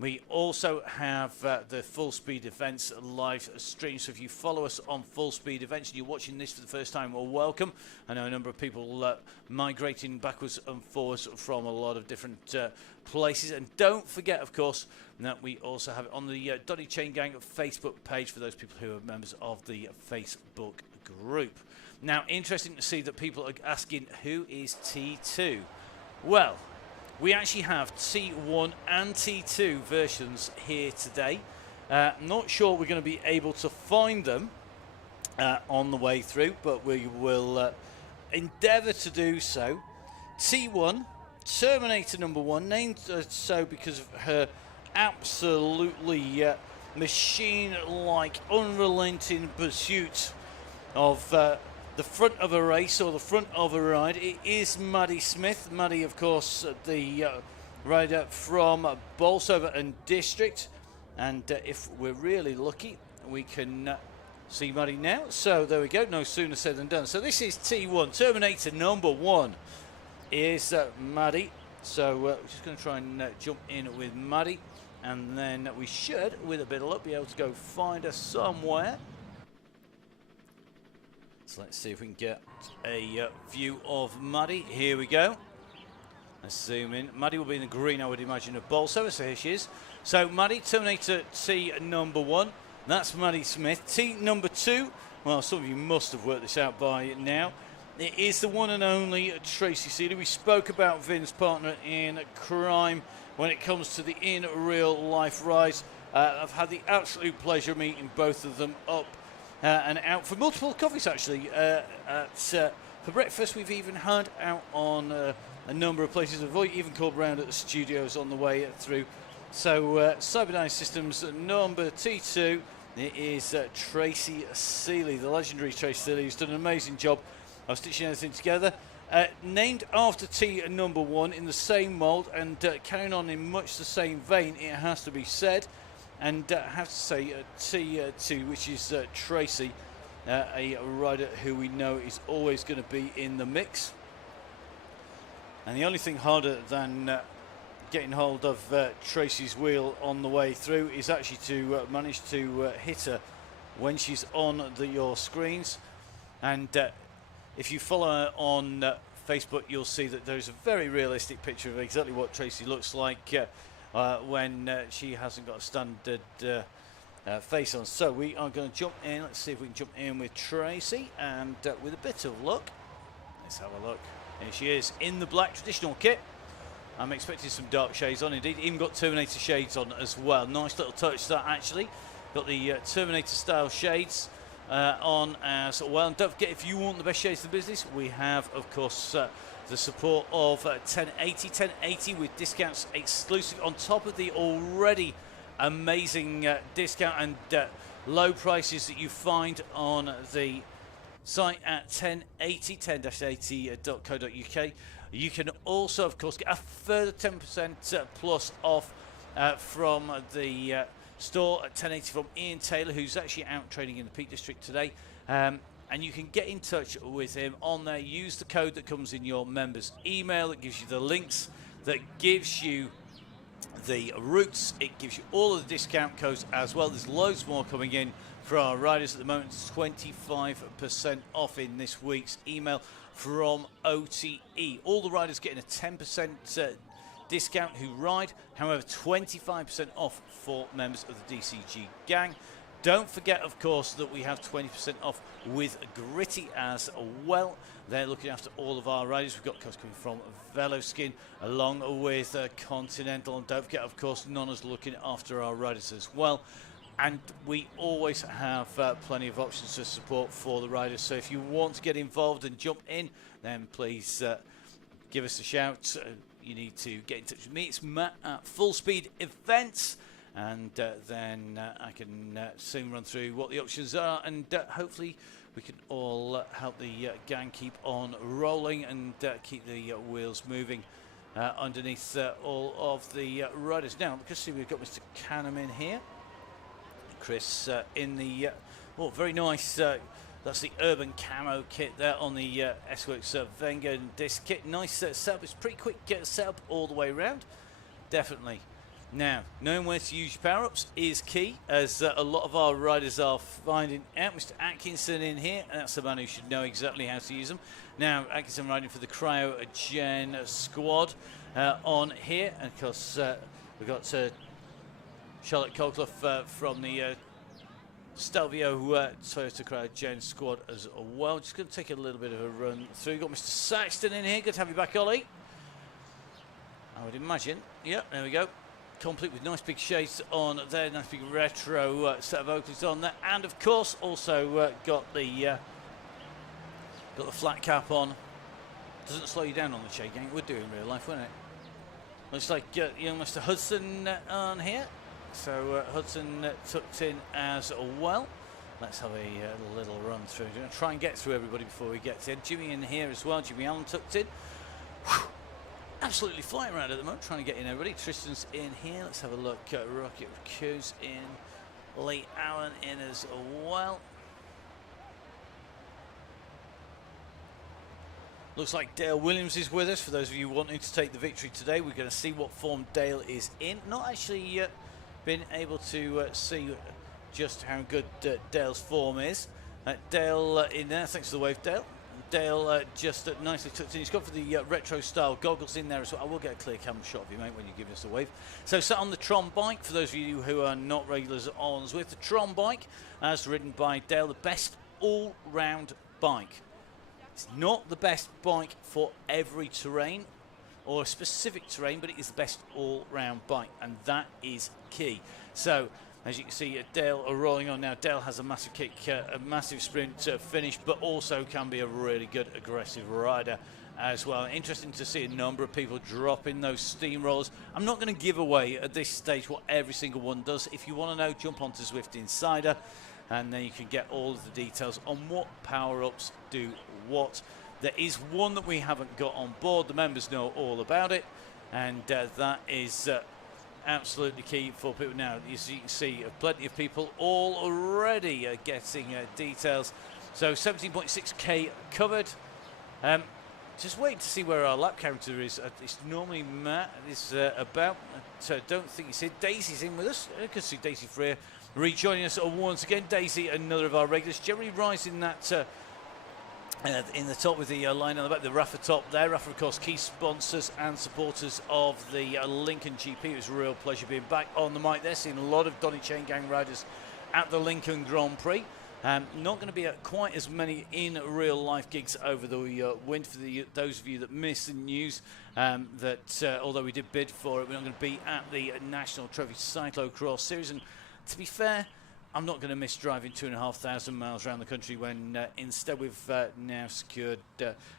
We also have the Full Speed Events live stream. So if you follow us on Full Speed Events and you're watching this for the first time, well, welcome. I know a number of people migrating backwards and forwards from a lot of different places. And don't forget, of course, that we also have it on the Donny Chaingang Facebook page for those people who are members of the Facebook group. Now, interesting to see that people are asking, who is T2? Well, we actually have T1 and T2 versions here today. Not sure we're going to be able to find them on the way through, but we will endeavour to do so. T1, Terminator #1, named so because of her absolutely machine-like, unrelenting pursuit of the front of a race, or the front of a ride. It is Maddie Smith. Maddie, of course, the rider from Bolsover and District. And if we're really lucky, we can see Maddie now. So there we go. No sooner said than done. So this is T1. Terminator #1 is Maddie. So we're just going to try and jump in with Maddie. And then we should, with a bit of luck, be able to go find her somewhere. So let's see if we can get a view of Maddie. Here we go. Let's zoom in. Maddie will be in the green, I would imagine, of Bolsover. So here she is. So Maddie, Terminator T #1. That's Maddie Smith. T #2. Well, some of you must have worked this out by now. It is the one and only Tracy Seeley. We spoke about Vin's partner in crime when it comes to the in real life rides. I've had the absolute pleasure of meeting both of them up and out for multiple coffees, actually. For breakfast, we've even had out on a number of places. I've even called around at the studios on the way through. So Cyberdyne Systems number T2, it is Tracy Seeley, the legendary Tracy Seeley, who's done an amazing job of stitching everything together. Named after T #1 in the same mould, and carrying on in much the same vein, it has to be said. And I have to say T2, which is Tracy, a rider who we know is always going to be in the mix. And the only thing harder than getting hold of Tracy's wheel on the way through is actually to manage to hit her when she's on your screens. And if you follow her on Facebook, you'll see that there's a very realistic picture of exactly what Tracy looks like when she hasn't got a standard face on. So we are going to jump in. Let's see if we can jump in with Tracy, and with a bit of luck, let's have a look. Here she is in the black traditional kit. I'm expecting some dark shades on, indeed. Even got Terminator shades on as well. Nice little touch that, actually. Got the Terminator style shades on as well. And don't forget, if you want the best shades in the business, we have, of course, the support of 1080 with discounts exclusive on top of the already amazing discount and low prices that you find on the site at 1080-80.co.uk. You can also, of course, get a further 10% plus off from the store at 1080 from Ian Taylor, who's actually out trading in the Peak District today. And you can get in touch with him on there. Use the code that comes in your members' email. That gives you the links, that gives you the routes, it gives you all of the discount codes as well. There's loads more coming in for our riders at the moment. 25% off in this week's email from OTE. All the riders getting a 10% discount who ride, however 25% off for members of the DCG gang. Don't forget, of course, that we have 20% off with Gritty as well. They're looking after all of our riders. We've got cars coming from Veloskin along with Continental. And don't forget, of course, Nonna's looking after our riders as well. And we always have plenty of options to support for the riders. So if you want to get involved and jump in, then please give us a shout. You need to get in touch with me. It's Matt at Full Speed Events. And then I can soon run through what the options are, and hopefully we can all help the gang keep on rolling and keep the wheels moving underneath all of the riders. Now, because see, we've got Mr. Canham in here, Chris in the very nice. That's the urban camo kit there on the S-Works Wenger disc kit. Nice setup. It's pretty quick setup all the way around. Definitely. Now, knowing where to use your power-ups is key, as a lot of our riders are finding out. Mr. Atkinson in here, and that's the man who should know exactly how to use them. Now, Atkinson riding for the Cryogen squad on here. And of course, we've got Charlotte Colclough from the Stelvio Toyota Cryogen squad as well. Just going to take a little bit of a run through. We've got Mr. Saxton in here. Good to have you back, Ollie. I would imagine. Yep, there we go. Complete with nice big shades on there, nice big retro set of Oakleys on there, and of course also got the flat cap Doesn't slow you down on the Chaingang. It would do in real life, wouldn't it? Looks like young Mr. Hudson on here. So Hudson tucked in as well. Let's have a little run through. We're going to try and get through everybody before we get in. Jimmy in here as well. Jimmy Allen tucked in. Whew. Absolutely flying around at the moment, trying to get in everybody. Tristan's in here. Let's have a look. Rocket Q's in. Lee Allen in as well. Looks like Dale Williams is with us. For those of you wanting to take the victory today, we're going to see what form Dale is in. Not actually been able to see just how good Dale's form is. Dale in there. Thanks for the wave, Dale. Dale just nicely tucked in. He's got for the retro style goggles in there as well. I will get a clear camera shot of you, mate, when you give us a wave. So sat on the Tron bike, for those of you who are not regulars on with the Tron bike, as ridden by Dale, the best all-round bike. It's not the best bike for every terrain or a specific terrain, but it is the best all-round bike, and that is key. So as you can see, Dale are rolling on now. Dale has a massive kick, a massive sprint finish, but also can be a really good aggressive rider as well. Interesting to see a number of people dropping those steamrollers. I'm not going to give away at this stage what every single one does. If you want to know, jump onto Zwift Insider, and then you can get all of the details on what power-ups do what. There is one that we haven't got on board. The members know all about it, and that is absolutely key for people. Now, as you can see, plenty of people already getting details. So 17.6k covered. Just waiting to see where our lap counter is. It's normally Matt is about. So don't think he's here. Daisy's in with us. I can see Daisy Freer rejoining us once again. Daisy, another of our regulars. Jerry Rice in that in the top with the line on the back, the Rafa top there. Rafa, of course, key sponsors and supporters of the Lincoln GP. It was a real pleasure being back on the mic there, seeing a lot of Donny Chaingang riders at the Lincoln Grand Prix. Not going to be quite as many in real life gigs over the winter for those of you that missed the news that although we did bid for it, we're not going to be at the National Trophy Cyclocross Series. And to be fair, I'm not going to miss driving 2,500 miles around the country when instead we've now secured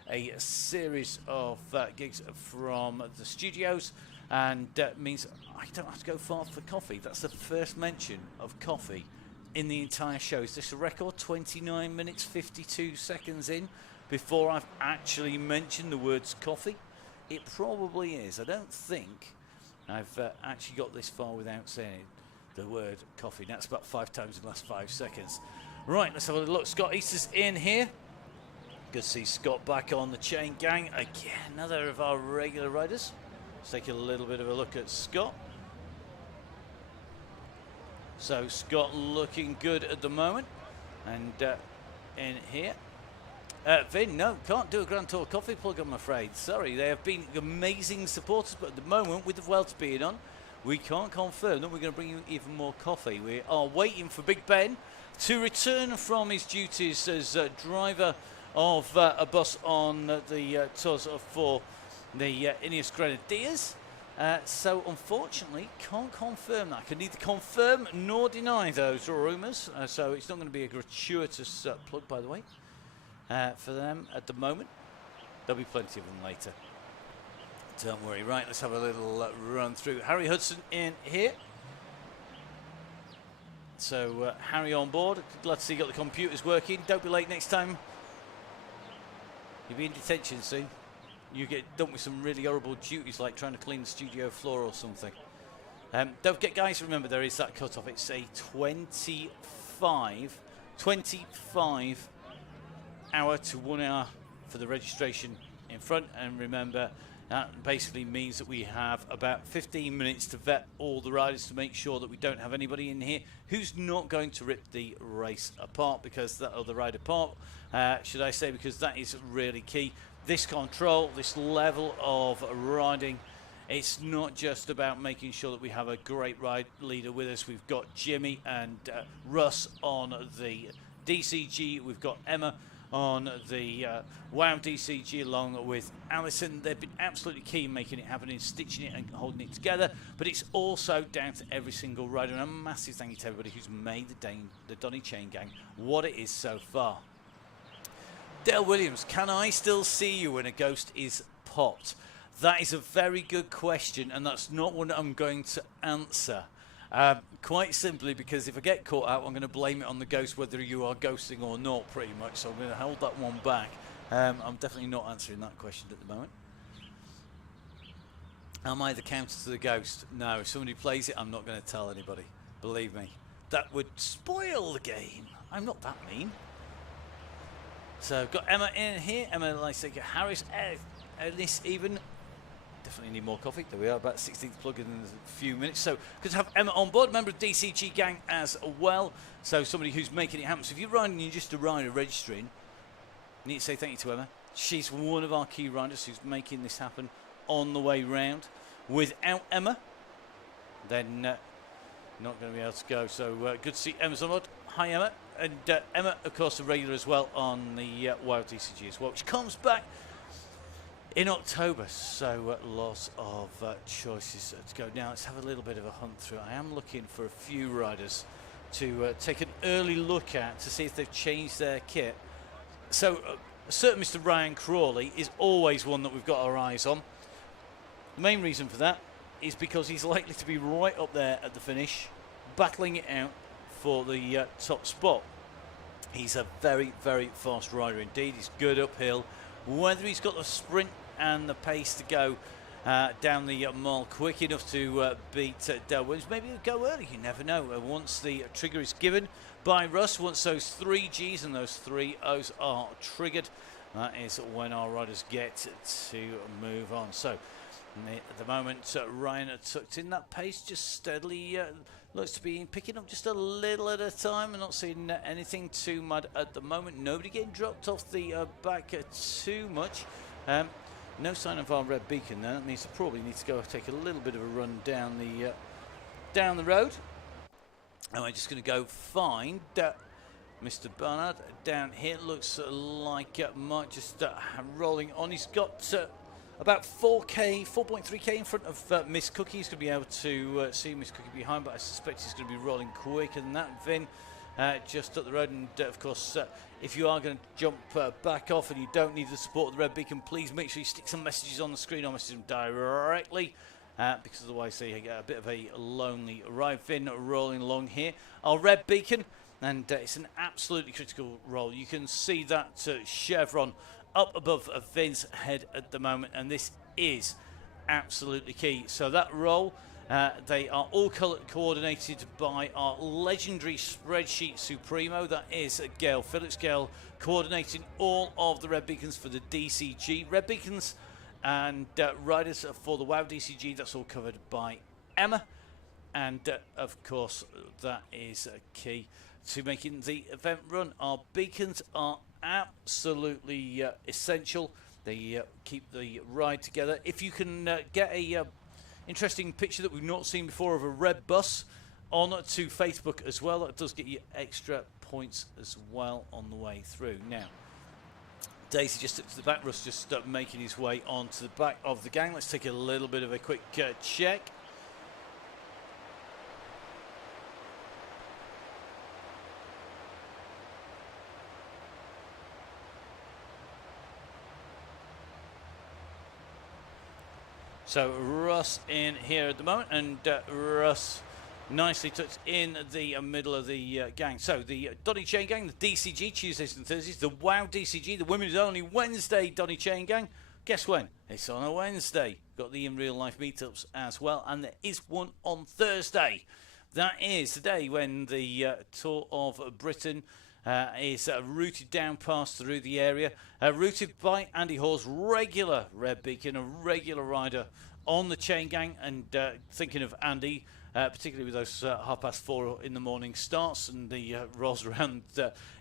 a series of gigs from the studios, and means I don't have to go far for coffee. That's the first mention of coffee in the entire show. Is this a record? 29 minutes 52 seconds in before I've actually mentioned the words coffee? It probably is. I don't think I've actually got this far without saying the word coffee. That's about 5 times in the last 5 seconds. Right, let's have a look. Scott Easter's in here. Good to see Scott back on the Chaingang again. Another of our regular riders. Let's take a little bit of a look at Scott. So Scott looking good at the moment, and in here, Vin, no, can't do a Grand Tour coffee plug, I'm afraid. Sorry, they have been amazing supporters, but at the moment, with the Vuelta being on, we can't confirm that we're going to bring you even more coffee. We are waiting for Big Ben to return from his duties as driver of a bus on the tours for the Ineos Grenadiers. So unfortunately, can't confirm that. I can neither confirm nor deny those rumours. So it's not going to be a gratuitous plug, by the way, for them at the moment. There'll be plenty of them later. Don't worry. Right, let's have a little run through. Harry Hudson in here. So Harry on board. Glad to see you got the computers working. Don't be late next time. You'll be in detention soon. You get done with some really horrible duties like trying to clean the studio floor or something. Don't forget, guys, remember there is that cut-off. It's a 25 hour to 1 hour for the registration in front. And remember, that basically means that we have about 15 minutes to vet all the riders to make sure that we don't have anybody in here who's not going to rip the race apart, because that other ride apart, should I say, because that is really key. This control, this level of riding, it's not just about making sure that we have a great ride leader with us. We've got Jimmy and Russ on the DCG. We've got Emma on the WOW DCG along with Alison. They've been absolutely key in making it happen, in stitching it and holding it together. But it's also down to every single rider. And a massive thank you to everybody who's made the Donny Chaingang what it is so far. Dale Williams, can I still see you when a ghost is popped? That is a very good question, and that's not one I'm going to answer. Quite simply because if I get caught out, I'm going to blame it on the ghost, whether you are ghosting or not, pretty much. So I'm going to hold that one back. I'm definitely not answering that question at the moment. Am I the counter to the ghost? No, if somebody plays it, I'm not going to tell anybody. Believe me. That would spoil the game. I'm not that mean. So got Emma in here. Emma Lysaker Harris, Ellis even. Definitely need more coffee. There we are, about 16th plug in a few minutes. So good to have Emma on board, member of DCG Gang as well. So somebody who's making it happen. So if you're riding and you're just a rider registering, I need to say thank you to Emma. She's one of our key riders who's making this happen on the way round. Without Emma, then not going to be able to go. So good to see Emma's on board. Hi, Emma. And Emma, of course, a regular as well on the Wild DCG as well, which comes back in October. So lots of choices to go. Now, let's have a little bit of a hunt through. I am looking for a few riders to take an early look at to see if they've changed their kit. So a certain Mr. Ryan Crawley is always one that we've got our eyes on. The main reason for that is because he's likely to be right up there at the finish, battling it out for the top spot. He's a very, very fast rider indeed. He's good uphill. Whether he's got the sprint and the pace to go down the mile quick enough to beat Del Williams, maybe he'll go early. You never know. Once the trigger is given by Russ, once those 3 Gs and those 3 Os are triggered, that is when our riders get to move on. So at the moment, Ryan tucked in that pace just steadily. Looks to be picking up just a little at a time. I'm not seeing anything too mad at the moment. Nobody getting dropped off the back too much. No sign of our red beacon there. That means I probably need to go take a little bit of a run down the road. And we're just going to go find Mr. Barnard down here. Looks like Mark just rolling on. He's got about 4.3k in front of Miss Cookie. He's going to be able to see Miss Cookie behind, but I suspect he's going to be rolling quicker than that. Vin just up the road, and of course, if you are going to jump back off and you don't need the support of the red beacon, please make sure you stick some messages on the screen or message them directly, because otherwise they get a bit of a lonely ride. Vin rolling along here. Our red beacon, and it's an absolutely critical role. You can see that chevron up above Vin's head at the moment, and this is absolutely key. So that role, they are all coordinated by our legendary spreadsheet supremo. That is Gail Phillips. Gail coordinating all of the red beacons for the DCG. Red beacons and riders for the WoW DCG, that's all covered by Emma. And of course, that is key to making the event run. Our beacons are absolutely essential. They keep the ride together. If you can get a interesting picture that we've not seen before of a red bus on to Facebook as well, that does get you extra points as well on the way through. Now, Daisy just up to the back. Russ just making his way onto the back of the gang. Let's take a little bit of a quick check. So Russ in here at the moment, and Russ nicely tucked in the middle of the gang. So the Donny Chaingang, the DCG, Tuesdays and Thursdays, the WoW DCG, the women's only Wednesday Donny Chaingang. Guess when? It's on a Wednesday. Got the in real life meetups as well, and there is one on Thursday. That is the day when the Tour of Britain is routed down past through the area, routed by Andy Hall's regular red beacon, a regular rider on the Chaingang. And thinking of Andy, particularly with those 4:30 in the morning starts and the rolls around.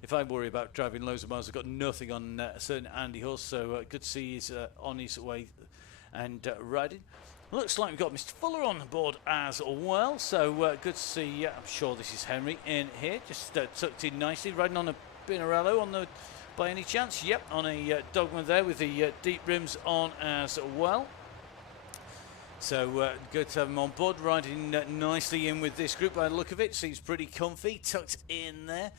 If I worry about driving loads of miles, I've got nothing on a certain Andy Hall, so good to see he's on his way and riding. Looks like we've got Mr. Fuller on board as well, so good to see. I'm sure this is Henry in here, just tucked in nicely, riding on a Binarello on the, by any chance? Yep, on a Dogma there with the deep rims on as well. So good to have him on board, riding nicely in with this group by the look of it. Seems pretty comfy, tucked in there.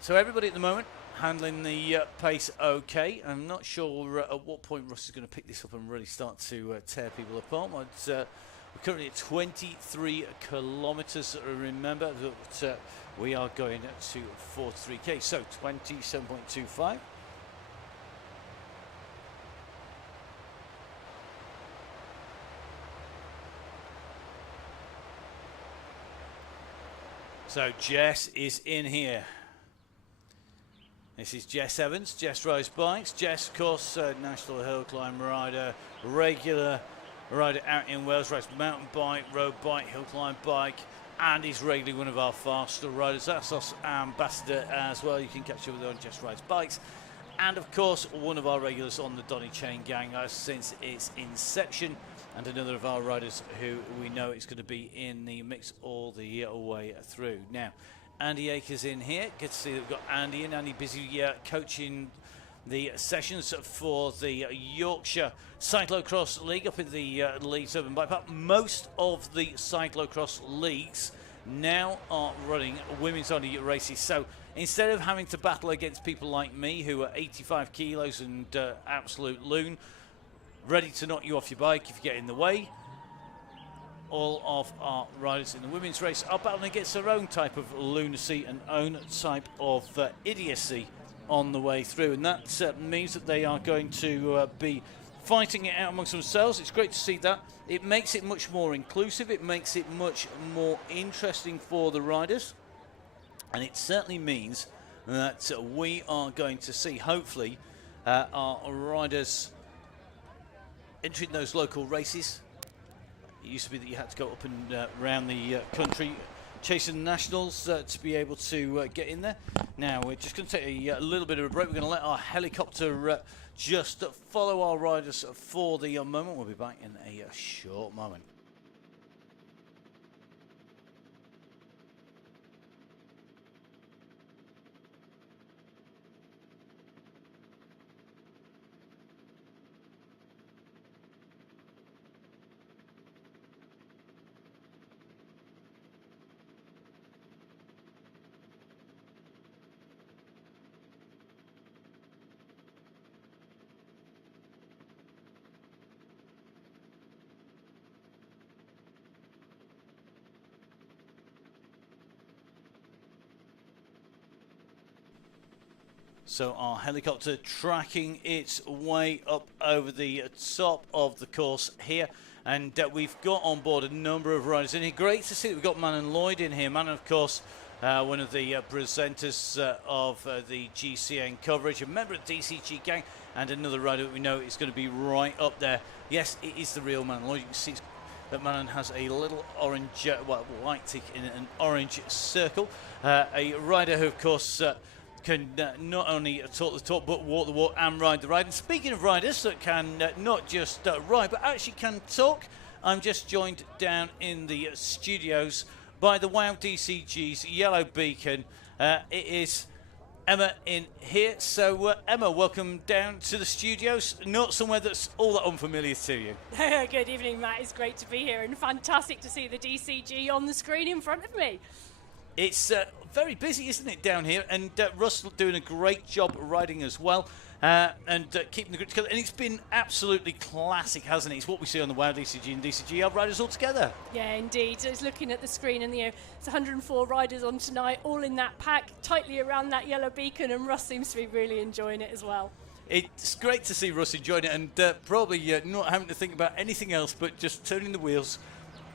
So everybody at the moment handling the pace okay. I'm not sure at what point Russ is going to pick this up and really start to tear people apart. We're currently at 23 kilometres. Remember that we are going to 43k, so 27.25. So Jess is in here. This is Jess Evans, Jess rides bikes. Jess, of course, national hill climb rider, regular rider out in Wales, rides mountain bike, road bike, hill climb bike, and is regularly one of our faster riders. That's us ambassador as well. You can catch up with her on Jess Rides Bikes. And of course, one of our regulars on the Donny Chaingang since its inception, and another of our riders who we know is going to be in the mix all the way through. Now, Andy Akers in here. Good to see that we've got Andy in. Andy busy coaching the sessions for the Yorkshire Cyclocross League up in the Leeds Urban Bike Park. Most of the cyclocross leagues now are running women's only races. So instead of having to battle against people like me who are 85 kilos and absolute loon, ready to knock you off your bike if you get in the way, all of our riders in the women's race are battling against their own type of lunacy and own type of idiocy on the way through, and that means that they are going to be fighting it out amongst themselves. It's great to see that. It makes it much more inclusive, it makes it much more interesting for the riders, and it certainly means that we are going to see, hopefully, our riders entering those local races. It used to be that you had to go up and around the country chasing the nationals to be able to get in there. Now we're just going to take a little bit of a break. We're going to let our helicopter just follow our riders for the moment. We'll be back in a short moment. So our helicopter tracking its way up over the top of the course here. And we've got on board a number of riders in here. Great to see that we've got Manon Lloyd in here. Manon, of course, one of the presenters of the GCN coverage, a member of DCG Gang, and another rider that we know is going to be right up there. Yes, it is the real Manon Lloyd. You can see that Manon has a little orange, white tick in an orange circle. A rider who, of course, can not only talk the talk but walk the walk and ride the ride. And speaking of riders that can not just ride but actually can talk, I'm just joined down in the studios by the WOW DCG's Yellow Beacon. It is Emma in here. So Emma, welcome down to the studios. Not somewhere that's all that unfamiliar to you. Good evening, Matt. It's great to be here and fantastic to see the DCG on the screen in front of me. It's very busy, isn't it, down here? And Russ doing a great job riding as well, and keeping the group together. And it's been absolutely classic, hasn't it? It's what we see on the WOW DCG and DCG, our riders all together. Yeah, indeed. So it's looking at the screen, and it's 104 riders on tonight, all in that pack, tightly around that yellow beacon, and Russ seems to be really enjoying it as well. It's great to see Russ enjoying it, and probably not having to think about anything else but just turning the wheels,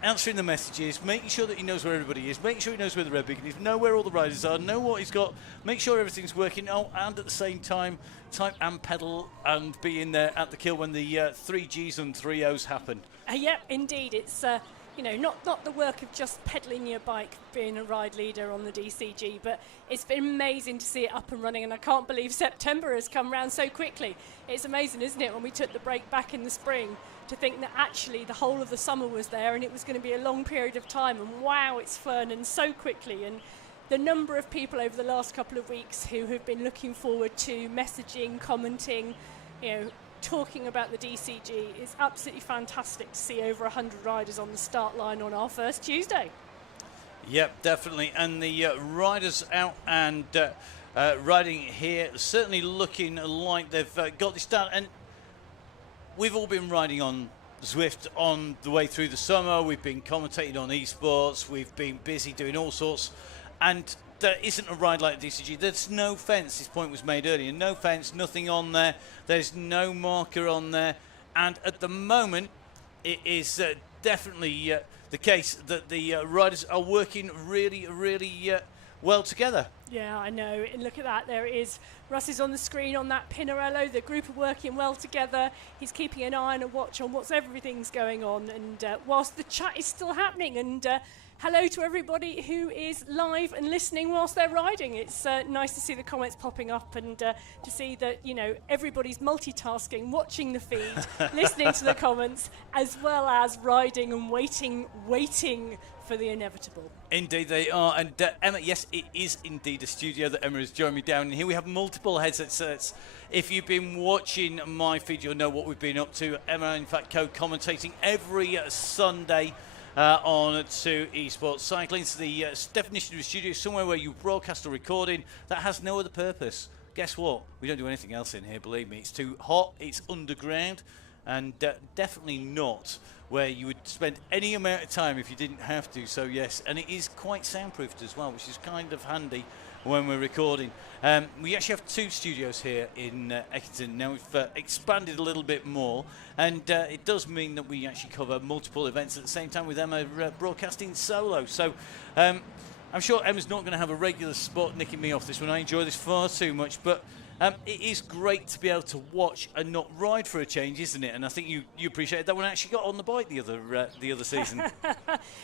answering the messages, making sure that he knows where everybody is, making sure he knows where the red beacon is, know where all the riders are, know what he's got, make sure everything's working, and at the same time, type and pedal and be in there at the kill when the 3Gs and 3Os happen. Yep, indeed. It's not the work of just pedaling your bike, being a ride leader on the DCG, but it's been amazing to see it up and running, and I can't believe September has come round so quickly. It's amazing, isn't it, when we took the break back in the spring, to think that actually the whole of the summer was there and it was going to be a long period of time, and wow, it's flown and so quickly. And the number of people over the last couple of weeks who have been looking forward to messaging, commenting, talking about the DCG is absolutely fantastic to see over 100 riders on the start line on our first Tuesday. Yep, definitely. And the riders out and riding here certainly looking like they've got this down. And we've all been riding on Zwift on the way through the summer. We've been commentating on esports. We've been busy doing all sorts. And there isn't a ride like DCG. There's no fence. This point was made earlier. No fence, nothing on there. There's no marker on there. And at the moment, it is definitely the case that the riders are working really, really well together. Yeah, I know. And look at that. There it is. Russ is on the screen on that Pinarello. The group are working well together. He's keeping an eye and a watch on everything's going on. And whilst the chat is still happening, and hello to everybody who is live and listening whilst they're riding. It's nice to see the comments popping up and to see that, everybody's multitasking, watching the feed, listening to the comments, as well as riding and waiting for the inevitable. Indeed they are. And Emma, yes, it is indeed a studio that Emma has joined me down in here. We have multiple headsets. If you've been watching my feed, you'll know what we've been up to. Emma, in fact, co-commentating every Sunday on to esports cycling. So the definition of a studio is somewhere where you broadcast or recording that has no other purpose. Guess what? We don't do anything else in here, believe me. It's too hot, it's underground, and definitely not where you would spend any amount of time if you didn't have to. So yes, and it is quite soundproofed as well, which is kind of handy when we're recording. We actually have two studios here in Eckington. Now we've expanded a little bit more, and it does mean that we actually cover multiple events at the same time with Emma broadcasting solo. So I'm sure Emma's not going to have a regular spot nicking me off this one. I enjoy this far too much, but It is great to be able to watch and not ride for a change, isn't it? And I think you appreciated that one. I actually got on the bike the other season.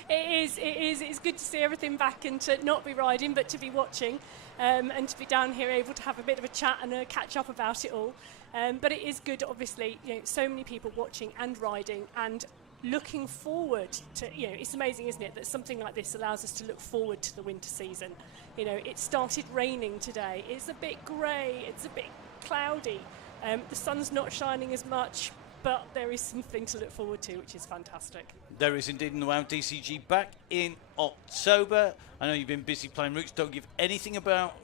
It is. It's good to see everything back and to not be riding, but to be watching, and to be down here able to have a bit of a chat and a catch up about it all. But it is good, obviously, so many people watching and riding and looking forward to, it's amazing, isn't it, that something like this allows us to look forward to the winter season. It started raining today. It's a bit grey, it's a bit cloudy. The sun's not shining as much, but there is something to look forward to, which is fantastic. There is indeed, in the WOW DCG back in October. I know you've been busy playing routes. Don't give anything about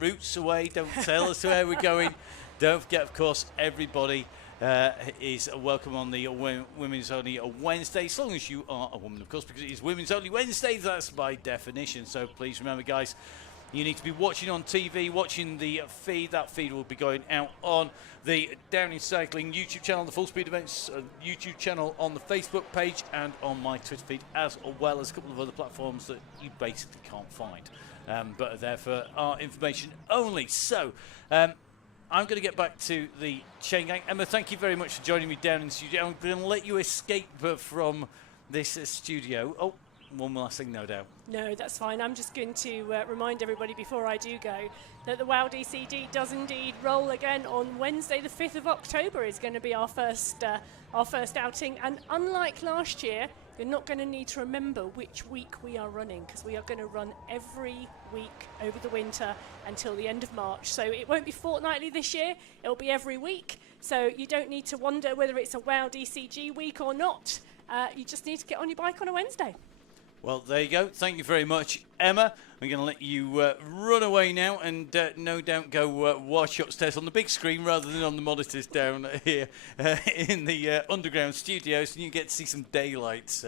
routes away. Don't tell us where we're going. Don't forget, of course, everybody is welcome on the Women's Only Wednesday, as long as you are a woman, of course, because it is Women's Only Wednesday, that's by definition. So please remember, guys, you need to be watching on TV, watching the feed. That feed will be going out on the Downing Cycling YouTube channel, the Full Speed Events YouTube channel, on the Facebook page, and on my Twitter feed, as well as a couple of other platforms that you basically can't find, but are there for our information only. So, I'm going to get back to the Chaingang. Emma, thank you very much for joining me down in the studio. I'm going to let you escape from this studio. Oh, one last thing, no doubt. No, that's fine. I'm just going to remind everybody before I do go that the WOW DCD does indeed roll again on Wednesday, the 5th of October is going to be our first outing. And unlike last year, you're not going to need to remember which week we are running, because we are going to run every week over the winter until the end of March. So it won't be fortnightly this year, it'll be every week. So you don't need to wonder whether it's a WOW DCG week or not. You just need to get on your bike on a Wednesday. Well, there you go. Thank you very much, Emma. We're going to let you run away now and no doubt go watch upstairs on the big screen rather than on the monitors down here in the underground studios, and you get to see some daylight,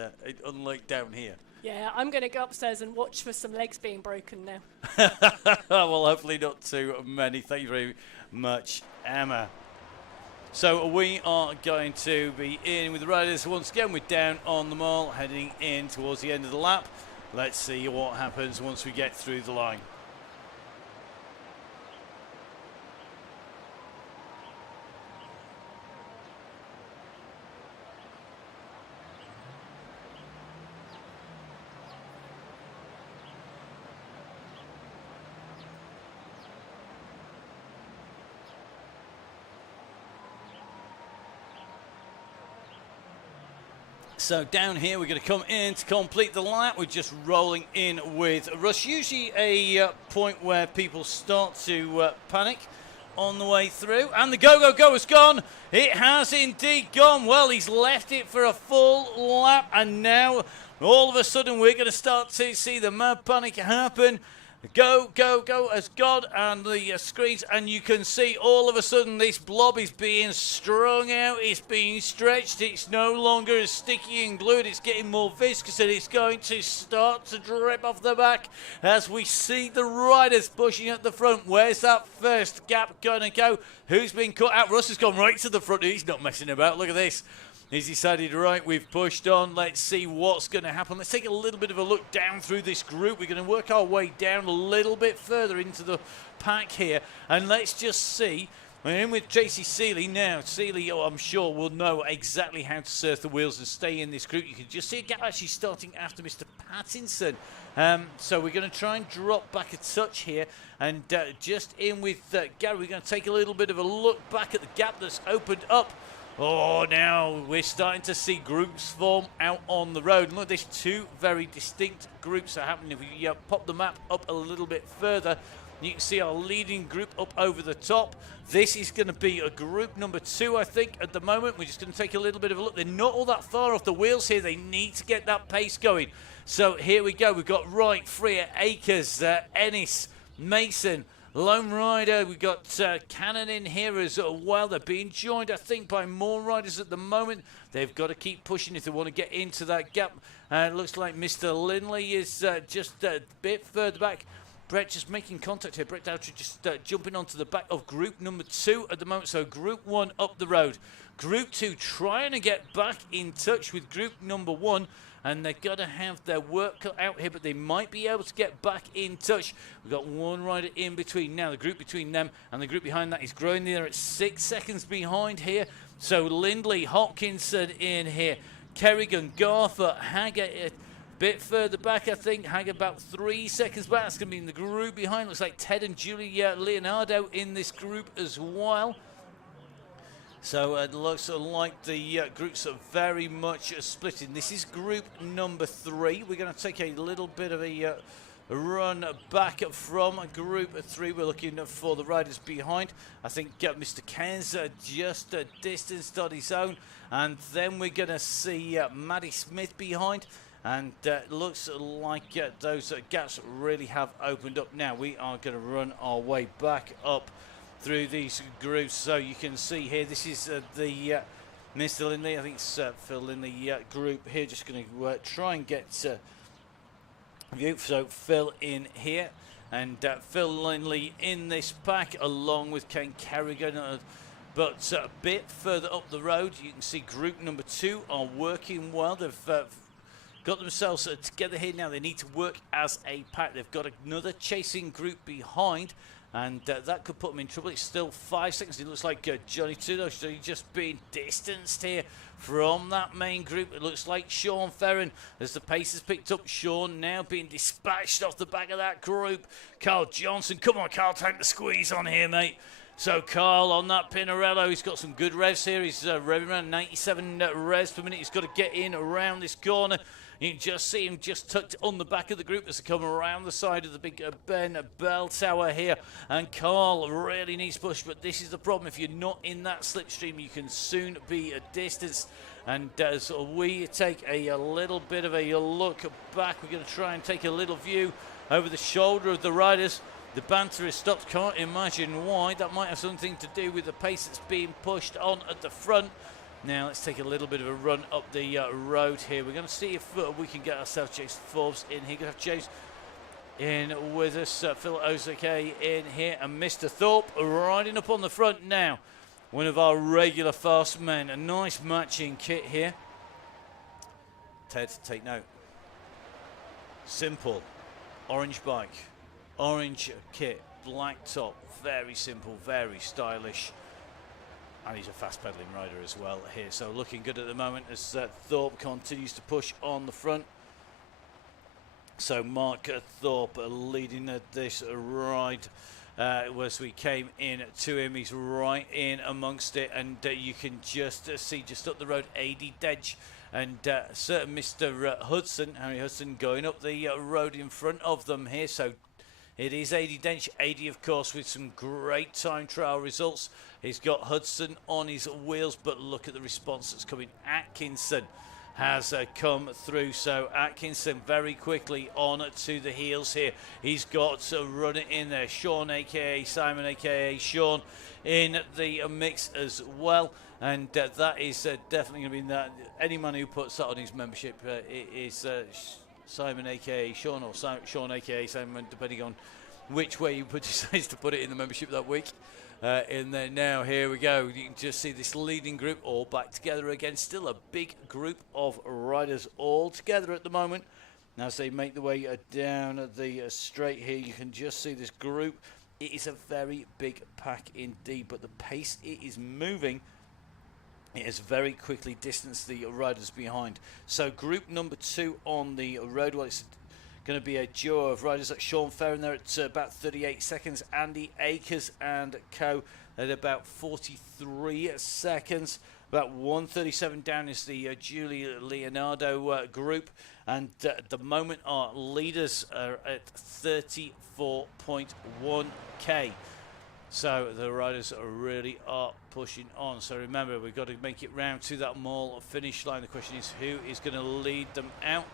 unlike down here. Yeah, I'm going to go upstairs and watch for some legs being broken now. Well, hopefully not too many. Thank you very much, Emma. So we are going to be in with the riders once again. We're down on the mall, heading in towards the end of the lap. Let's see what happens once we get through the line. So down here we're going to come in to complete the lap. We're just rolling in with a rush. Usually a point where people start to panic on the way through. And the go has gone. It has indeed gone. Well, he's left it for a full lap. And now all of a sudden we're going to start to see the mad panic happen. Go has gone, and the screens, and you can see all of a sudden this blob is being strung out, it's being stretched, it's no longer as sticky and glued, it's getting more viscous, and it's going to start to drip off the back as we see the riders pushing at the front. Where's that first gap going to go? Who's been cut out? Russ has gone right to the front. He's not messing about. Look at this. He's decided, right, we've pushed on. Let's see what's going to happen. Let's take a little bit of a look down through this group. We're going to work our way down a little bit further into the pack here. And let's just see. We're in with JC Seeley now. Seeley, I'm sure, will know exactly how to surf the wheels and stay in this group. You can just see a gap actually starting after Mr. Pattinson. So we're going to try and drop back a touch here. And just in with Gary, we're going to take a little bit of a look back at the gap that's opened up. Oh, now we're starting to see groups form out on the road. And look, there's two very distinct groups that are happening. If we pop the map up a little bit further, you can see our leading group up over the top. This is going to be a group number 2, I think, at the moment. We're just going to take a little bit of a look. They're not all that far off the wheels here. They need to get that pace going. So here we go. We've got Wright, Freer, Akers, Ennis, Mason, Lone Rider. We've got Cannon in here as well. They're being joined, I think, by more riders at the moment. They've got to keep pushing if they want to get into that gap. It looks like Mr. Lindley is just a bit further back. Brett just making contact here. Brett Dowtry just jumping onto the back of group number 2 at the moment. So group 1 up the road. Group 2 trying to get back in touch with group number 1. and they're going to have their work cut out here, but they might be able to get back in touch. We've got one rider in between now. The group between them and the group behind that is growing. There at 6 seconds behind here. So Lindley, Hopkinson in here. Kerrigan, Garfer, Haggett a bit further back, I think. Haggett about 3 seconds back. That's going to be in the group behind. Looks like Ted and Julie Leonardo in this group as well. So it looks like the groups are very much splitting. This is group number 3. We're going to take a little bit of a run back from group 3. We're looking for the riders behind. I think Mr. Ken's just distanced on his own. And then we're going to see Maddie Smith behind. And it looks like those gaps really have opened up. Now we are going to run our way back up through these groups. So you can see here, this is the Mr. Lindley, I think it's Phil Lindley group here. Just going to try and get view. So Phil in here, and Phil Lindley in this pack along with Ken Kerrigan. But a bit further up the road, you can see group number 2 are working well. They've got themselves together here now. They need to work as a pack. They've got another chasing group behind, and that could put them in trouble. It's still 5 seconds. It looks like Johnny Tudor just being distanced here from that main group. It looks like Sean Ferrin, as the pace has picked up. Sean now being dispatched off the back of that group. Carl Johnson, come on Carl, take the squeeze on here, mate. So Carl on that Pinarello, he's got some good revs here. He's revving around 97 revs per minute. He's got to get in around this corner. You can just see him just tucked on the back of the group as they come around the side of the big Ben Bell Tower here. And Carl really needs push, but this is the problem. If you're not in that slipstream, you can soon be a distance. And as we take a little bit of a look back, we're going to try and take a little view over the shoulder of the riders. The banter is stopped. Can't imagine why. That might have something to do with the pace that's being pushed on at the front. Now let's take a little bit of a run up the road here. We're going to see if we can get ourselves Jason Forbes in here. Going to have James in with us, Phil Ozake in here, and Mr. Thorpe riding up on the front now. One of our regular fast men. A nice matching kit here. Ted, take note. Simple. Orange bike. Orange kit. Black top. Very simple. Very stylish. And he's a fast pedaling rider as well here. So looking good at the moment as Thorpe continues to push on the front. So Mark Thorpe leading this ride. As we came in to him, he's right in amongst it, and you can just see just up the road AD Dedge and certain Mr. Hudson, Harry Hudson, going up the road in front of them here. So it is AD Dench. AD, of course, with some great time trial results. He's got Hudson on his wheels, but look at the response that's coming. Atkinson has come through. So Atkinson very quickly on to the heels here. He's got to run it in there. Sean, a.k.a. Simon, a.k.a. Sean, in the mix as well. And that is definitely going to be that. Any man who puts that on his membership is Simon, a.k.a. Sean, or Sean, a.k.a. Simon, depending on which way you decides to put it in the membership that week. In there now, here we go. You can just see this leading group all back together again. Still a big group of riders all together at the moment. Now as they make the way down the straight here, you can just see this group. It is a very big pack indeed, but the pace it is moving, it has very quickly distanced the riders behind. So group number 2 on the road, well, it's going to be a duo of riders like Sean Ferrin there at about 38 seconds, Andy Akers and co at about 43 seconds. About 137 down is the Julie Leonardo group, and at the moment our leaders are at 34.1k. So the riders really are pushing on. So remember, we've got to make it round to that mall finish line. The question is, who is going to lead them out?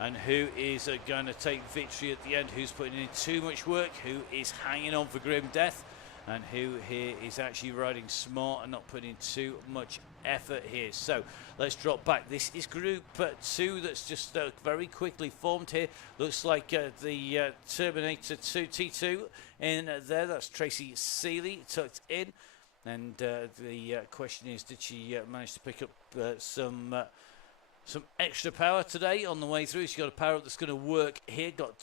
And who is going to take victory at the end? Who's putting in too much work? Who is hanging on for grim death? And who here is actually riding smart and not putting in too much effort here? So let's drop back. This is group 2 that's just very quickly formed here. Looks like the Terminator 2 T2 in there. That's Tracy Seeley tucked in. And the question is, did she manage to pick up some some extra power today on the way through. She's got a power up that's going to work here. Got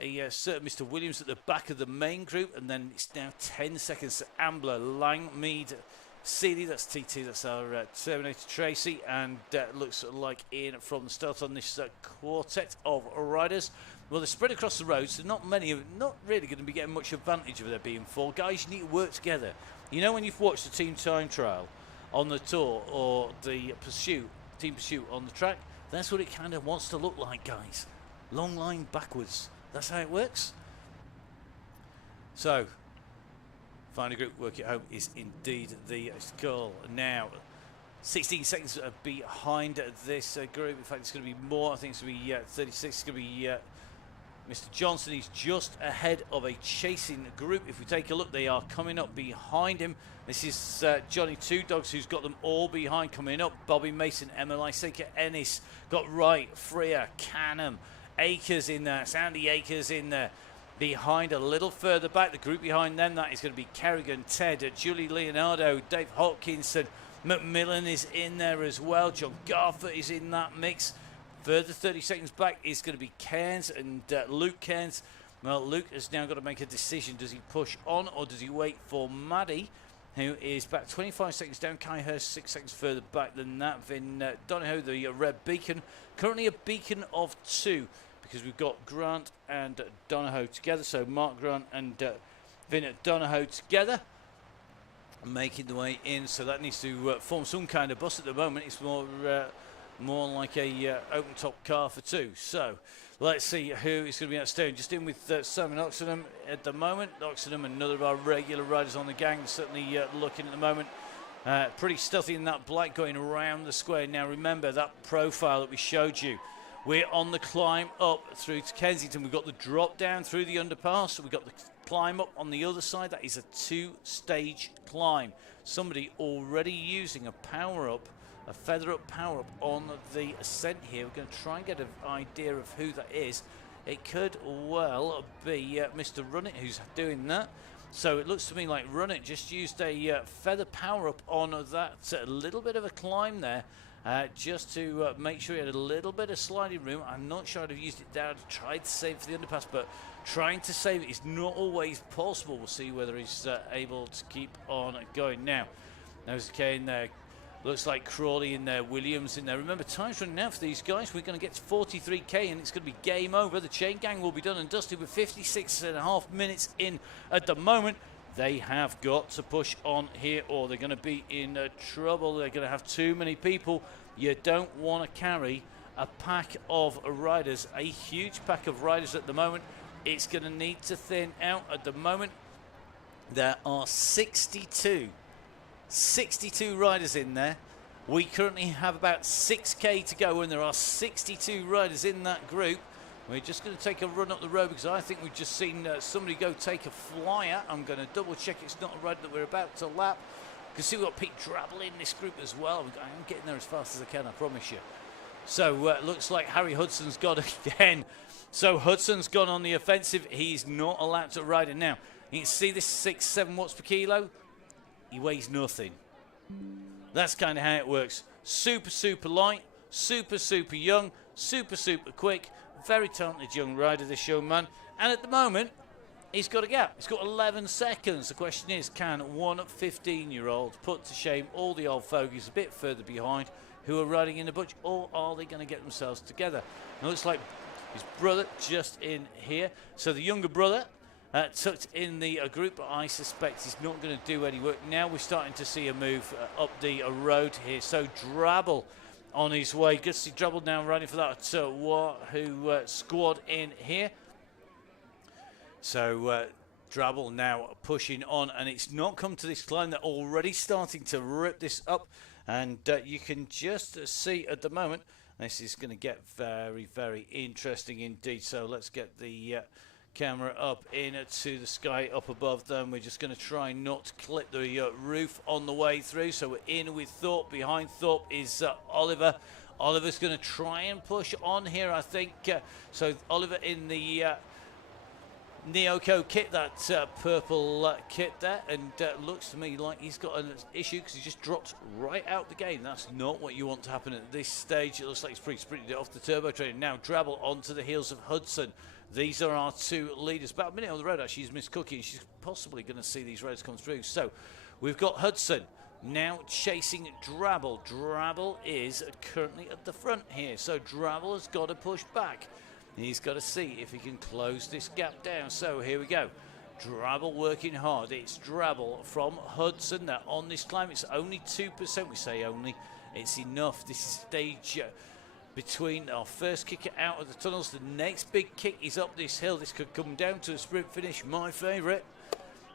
a certain Mr. Williams at the back of the main group, and then it's now 10 seconds to Ambler, Lang, Mead, Seeley, that's TT, that's our Terminator Tracy, and looks like in from the start on this quartet of riders. Well, they're spread across the road, so not many, not really going to be getting much advantage of there being 4 guys. You need to work together. You know, when you've watched the team time trial on the tour or the team pursuit on the track, that's what it kind of wants to look like, guys. Long line backwards. That's how it works. So, final group work at home is indeed the goal. Now, 16 seconds behind this group. In fact, it's going to be more. I think it's going to be 36. It's going to be Mr. Johnson. He's just ahead of a chasing group. If we take a look, they are coming up behind him. This is Johnny Two Dogs, who's got them all behind coming up. Bobby Mason, Emily Seeker, Ennis, got Wright, Freer, Canham, Akers in there, Sandy Akers in there. Behind a little further back, the group behind them, that is going to be Kerrigan, Ted, Julie Leonardo, Dave Hopkinson, McMillan is in there as well. John Garford is in that mix. Further 30 seconds back is going to be Cairns and Luke Cairns. Well, Luke has now got to make a decision. Does he push on or does he wait for Maddie, who is back 25 seconds down? Kai Hurst 6 seconds further back than that. Vin Donohoe, the red beacon, currently a beacon of 2 because we've got Grant and Donohoe together. So Mark Grant and Vin Donohoe together, making the way in. So that needs to form some kind of bus at the moment. It's more like a open top car for 2. So let's see who is going to be outstaying. Just in with Simon Oxenham at the moment. Oxenham, another of our regular riders on the gang, certainly looking at the moment pretty stealthy in that black going around the square. Now remember that profile that we showed you. We're on the climb up through to Kensington. We've got the drop down through the underpass. We've got the climb up on the other side. That is a 2-stage climb. Somebody already using a power up, a feather up power up on the ascent here. We're going to try and get an idea of who that is. It could well be Mr. Runnit who's doing that. So it looks to me like Runnit just used a feather power up on that little bit of a climb there. Just to make sure he had a little bit of sliding room. I'm not sure I'd have used it down to try to save it for the underpass, but trying to save it is not always possible. We'll see whether he's able to keep on going. Now, there's Kane there. Looks like Crawley in there, Williams in there. Remember, time's running out for these guys. We're going to get to 43k and it's going to be game over. The chain gang will be done and dusted with 56.5 minutes in at the moment. They have got to push on here or they're going to be in trouble. They're going to have too many people. You don't want to carry a pack of riders, a huge pack of riders at the moment. It's going to need to thin out at the moment. There are 62 riders in there. We currently have about 6k to go and there are 62 riders in that group. We're just going to take a run up the road because I think we've just seen somebody go take a flyer. I'm going to double check it's not a rider that we're about to lap. You can see we've got Pete Drabble in this group as well. I'm getting there as fast as I can, I promise you. So looks like Harry Hudson's got again. So Hudson's gone on the offensive. He's not allowed to ride it now. You can see this 6-7 watts per kilo. He weighs nothing. That's kind of how it works. Super, super light, super, super young, super, super quick. Very talented young rider, this young man. And at the moment, he's got a gap. He's got 11 seconds. The question is, can one 15-year-old put to shame all the old fogies a bit further behind who are riding in the bunch, or are they going to get themselves together? And it looks like his brother just in here. So the younger brother tucked in the group, but I suspect he's not going to do any work. Now we're starting to see a move up the road here. So Drabble on his way. Good to see Drabble now riding for that Wahoo squad in here. So Drabble now pushing on, and it's not come to this climb. They're already starting to rip this up, and you can just see at the moment this is going to get very, very interesting indeed. So let's get the camera up into the sky up above them. We're just going to try not to clip the roof on the way through. So we're in with Thorpe. Behind Thorpe is Oliver. Oliver's going to try and push on here, I think. So Oliver in the Neoko kit, that purple kit there, and looks to me like he's got an issue because he just dropped right out the game. That's not what you want to happen at this stage. It looks like he's pretty sprinted it off the turbo train. Now Drabble onto the heels of Hudson. These are our two leaders. About a minute on the road, actually, is Miss Cookie, and she's possibly going to see these roads come through. So we've got Hudson now chasing Drabble. Drabble is currently at the front here, so Drabble has got to push back. He's got to see if he can close this gap down. So here we go. Drabble working hard. It's Drabble from Hudson. They're on this climb. It's only 2%. We say only. It's enough. This is stage between our first kicker out of the tunnels. The next big kick is up this hill. This could come down to a sprint finish. My favourite.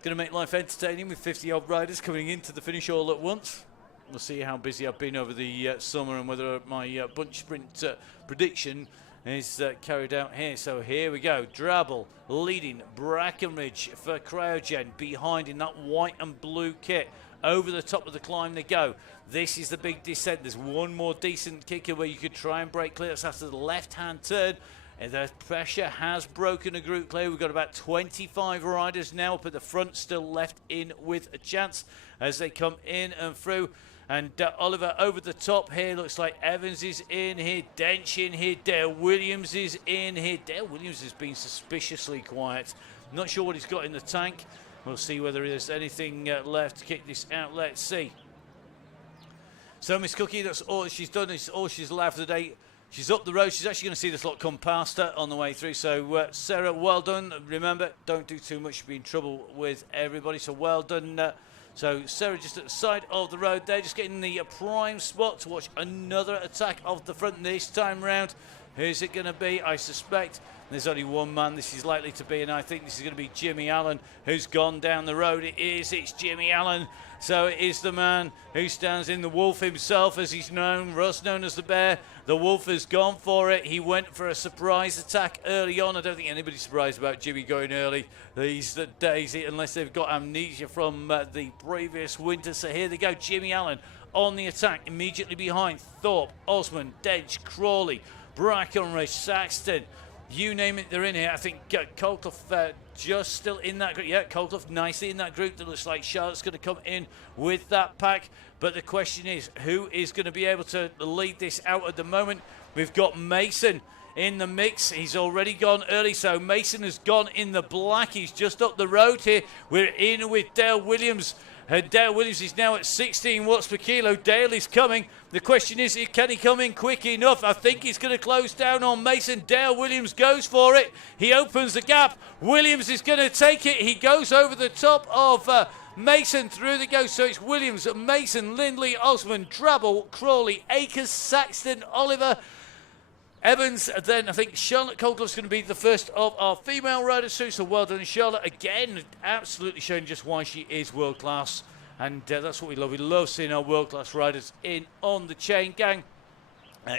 Going to make life entertaining with 50-odd riders coming into the finish all at once. We'll see how busy I've been over the summer and whether my bunch sprint prediction is carried out here. So here we go. Drabble leading Brackenridge for Cryogen behind in that white and blue kit. Over the top of the climb they go. This is the big descent. There's one more decent kicker where you could try and break clear. That's after the left-hand turn. And the pressure has broken a group clear. We've got about 25 riders now up at the front, still left in with a chance as they come in and through. And Oliver over the top here. Looks like Evans is in here. Dench in here. Dale Williams is in here. Dale Williams has been suspiciously quiet. Not sure what he's got in the tank. We'll see whether there's anything left to kick this out. Let's see. So Miss Cookie, that's all she's done. It's all she's allowed for the day. She's up the road. She's actually going to see this lot come past her on the way through. So Sarah, well done. Remember, don't do too much. You'll be in trouble with everybody. So well done. So Sarah just at the side of the road there, just getting the prime spot to watch another attack of the front this time round. Who's it going to be? I suspect there's only one man this is likely to be, and I think this is going to be Jimmy Allen, who's gone down the road. It's Jimmy Allen. So it is the man who stands in, the wolf himself, as he's known, Russ known as the bear. The wolf has gone for it. He went for a surprise attack early on. I don't think anybody's surprised about Jimmy going early these days, unless they've got amnesia from the previous winter. So here they go, Jimmy Allen on the attack, immediately behind Thorpe, Osmond, Dench, Crawley, Brackenridge, Saxton. You name it, they're in here. I think Colclough just still in that group. Yeah, Colclough nicely in that group. That looks like Charlotte's going to come in with that pack. But the question is, who is going to be able to lead this out at the moment? We've got Mason in the mix. He's already gone early, so Mason has gone in the black. He's just up the road here. We're in with Dale Williams. Dale Williams is now at 16 watts per kilo. Dale is coming. The question is, can he come in quick enough? I think he's going to close down on Mason. Dale Williams goes for it. He opens the gap. Williams is going to take it. He goes over the top of Mason. Through they go. So it's Williams, Mason, Lindley, Osmond, Drabble, Crawley, Akers, Saxton, Oliver, Evans. Then I think Charlotte Colclough's going to be the first of our female riders through. So well done, Charlotte. Again, absolutely showing just why she is world class. And that's what we love. We love seeing our world-class riders in on the Chaingang.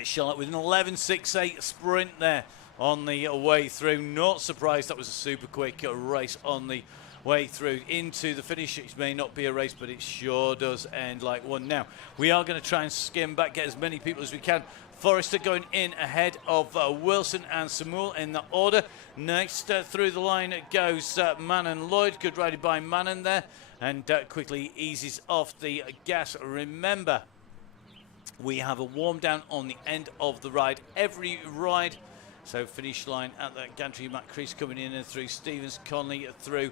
Charlotte with an 11.68 sprint there on the way through. Not surprised that was a super quick race on the way through into the finish. It may not be a race, but it sure does end like one. Now, we are going to try and skim back, get as many people as we can. Forrester going in ahead of Wilson and Samuel in the order. Next through the line goes Manon Lloyd. Good riding by Manon there. And quickly eases off the gas. Remember, we have a warm down on the end of the ride. Every ride. So finish line at that gantry. Matt Crease coming in and through. Stevens, Conley through.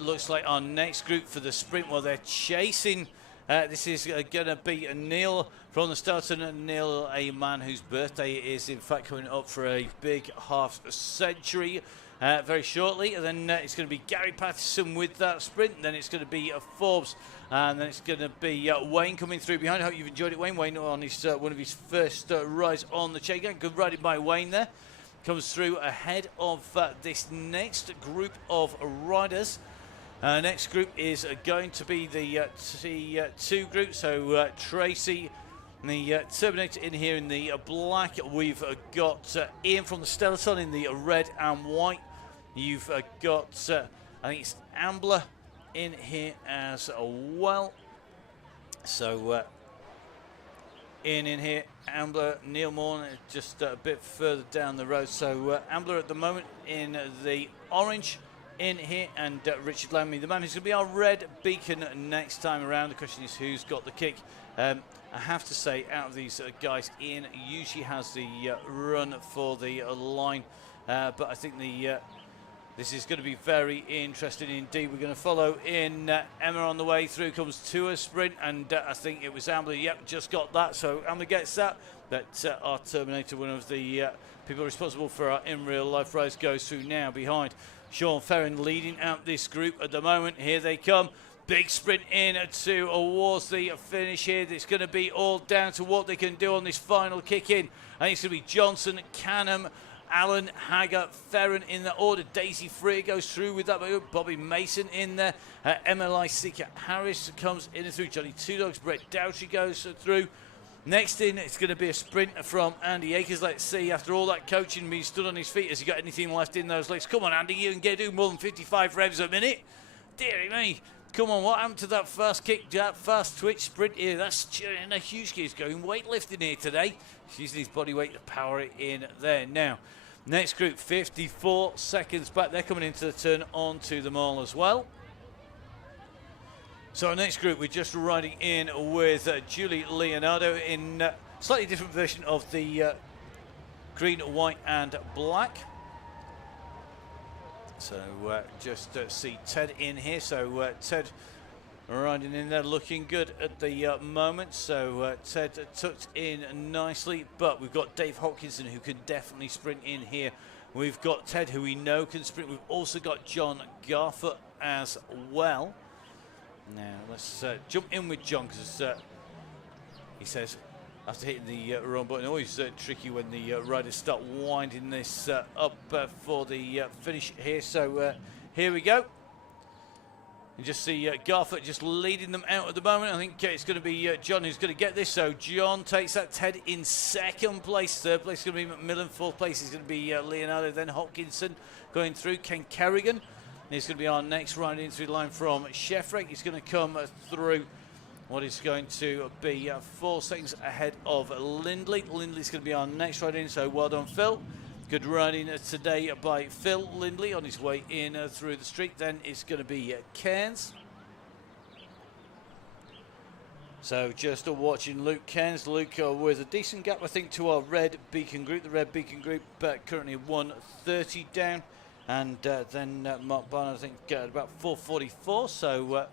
Looks like our next group for the sprint. Well, they're chasing. This is going to be Neil from the start. And Neil, a man whose birthday is in fact coming up for a big half century. Very shortly, and then it's going to be Gary Patterson with that sprint. Then it's going to be Forbes, and then it's going to be Wayne coming through behind. I hope you've enjoyed it, Wayne. Wayne on his one of his first rides on the Chaingang. Good riding by Wayne there. Comes through ahead of this next group of riders. Next group is going to be the T2 group. So Tracy, the Terminator in here in the black. We've got Ian from the Stellaton in the red and white. You've got, I think it's Ambler in here as well. So Ian in here, Ambler, Neil Morn just a bit further down the road. So Ambler at the moment in the orange. in here, and Richard Lammy, the man who's going to be our red beacon next time around. The question is who's got the kick. I have to say, out of these guys, Ian usually has the run for the line, but I think this is going to be very interesting indeed. We're going to follow in Emma on the way through, comes to a sprint, and I think it was Amber. Yep, just got that, so Amber gets that. But our Terminator, one of the people responsible for our in real life race, goes through now behind Sean Ferrin, leading out this group at the moment. Here they come. Big sprint in towards the finish here. It's going to be all down to what they can do on this final kick in. I think it's going to be Johnson, Canham, Allen, Haggart, Ferrin in the order. Daisy Freer goes through with that. Bobby Mason in there. MLI Seeker Harris comes in and through. Johnny Two Dogs, Brett Dowtry goes through. Next in, it's going to be a sprint from Andy Akers. Let's see, after all that coaching, being stood on his feet, has he got anything left in those legs? Come on, Andy, you can do more than 55 revs a minute. Deary me. Come on, what happened to that fast kick, that fast twitch sprint here? That's a huge kid's going weightlifting here today. He's using his body weight to power it in there. Now, next group, 54 seconds back. They're coming into the turn onto them all as well. So our next group, we're just riding in with Julie Leonardo in a slightly different version of the green, white and black. So just see Ted in here. So Ted riding in there, looking good at the moment. So Ted tucked in nicely, but we've got Dave Hopkinson, who can definitely sprint in here. We've got Ted, who we know can sprint. We've also got John Garfoot as well. Now let's jump in with John, because he says after hitting the wrong button, always tricky when the riders start winding this up for the finish here. So here we go. You just see Garfoot just leading them out at the moment. I think it's going to be John who's going to get this. So John takes that. Ted in second place. Third place is going to be McMillan. Fourth place is going to be Leonardo. Then Hopkinson going through. Ken Kerrigan. He's going to be our next riding through the line from Sheffrick. He's going to come through what is going to be 4 seconds ahead of Lindley. Lindley's going to be our next riding, so well done, Phil. Good riding today by Phil Lindley on his way in through the street. Then it's going to be Cairns. So just watching Luke Cairns. Luke with a decent gap, I think, to our red beacon group. The red beacon group currently 130 down. And then Mark Barnard, I think, at about 444. So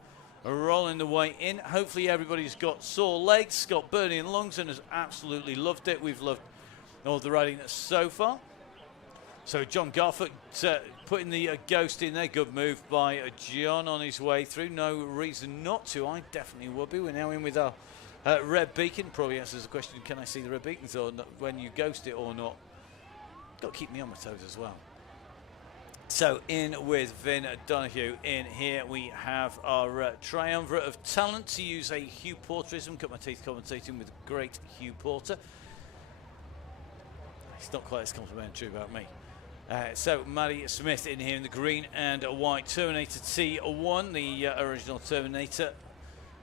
rolling the way in. Hopefully everybody's got sore legs, got burning lungs, and has absolutely loved it. We've loved all the riding so far. So John Garfoot putting the ghost in there. Good move by John on his way through. No reason not to. I definitely would be. We're now in with our red beacon. Probably answers the question, can I see the red beacons or not, when you ghost it or not? Got to keep me on my toes as well. So in with Vin Donahue. In here we have our triumvirate of talent, to use a Hugh Porterism. Cut my teeth commentating with the great Hugh Porter. He's not quite as complimentary about me. So Maddie Smith in here in the green and white Terminator T1, the original Terminator,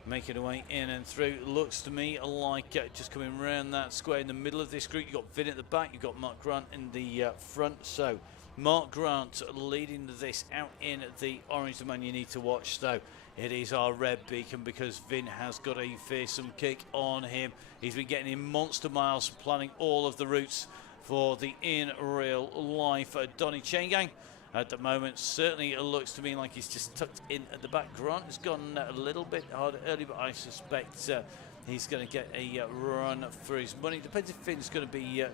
making her way in and through. Looks to me like just coming around that square in the middle of this group. You've got Vin at the back, you've got Mark Grant in the front. So Mark Grant leading this out in the orange, the man you need to watch. So it is our red beacon, because Vin has got a fearsome kick on him. He's been getting in monster miles, planning all of the routes for the in real life Donny Chaingang. At the moment, certainly it looks to me like he's just tucked in at the back. Grant has gone a little bit harder early, but I suspect he's going to get a run for his money. Depends if Vin's going to be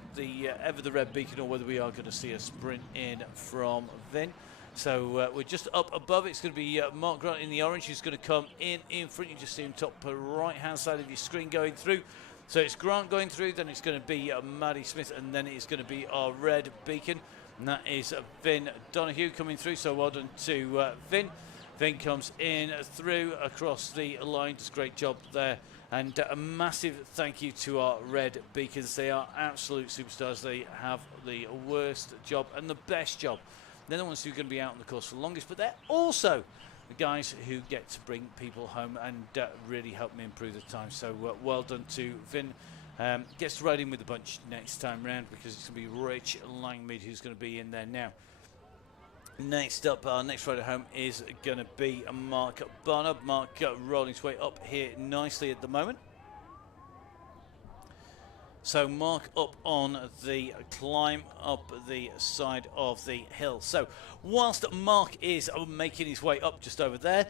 ever the red beacon, or whether we are going to see a sprint in from Vin. So we're just up above. It's going to be Mark Grant in the orange, who's going to come in front. You just see him top right hand side of your screen going through. So it's Grant going through, then it's going to be Maddie Smith, and then it's going to be our red beacon, and that is Vin Donahue coming through. So well done to Vin. Vin comes in through across the line, does a great job there. And a massive thank you to our red beacons. They are absolute superstars. They have the worst job and the best job. They're the ones who are going to be out on the course for the longest, but they're also the guys who get to bring people home and really help me improve the time. So well done to Vin. Gets to ride in with the bunch next time round, because it's going to be Rich Langmead who's going to be in there now. Next up, our next rider home is going to be Mark Barnard. Mark rolling his way up here nicely at the moment. So Mark up on the climb up the side of the hill. So whilst Mark is making his way up just over there,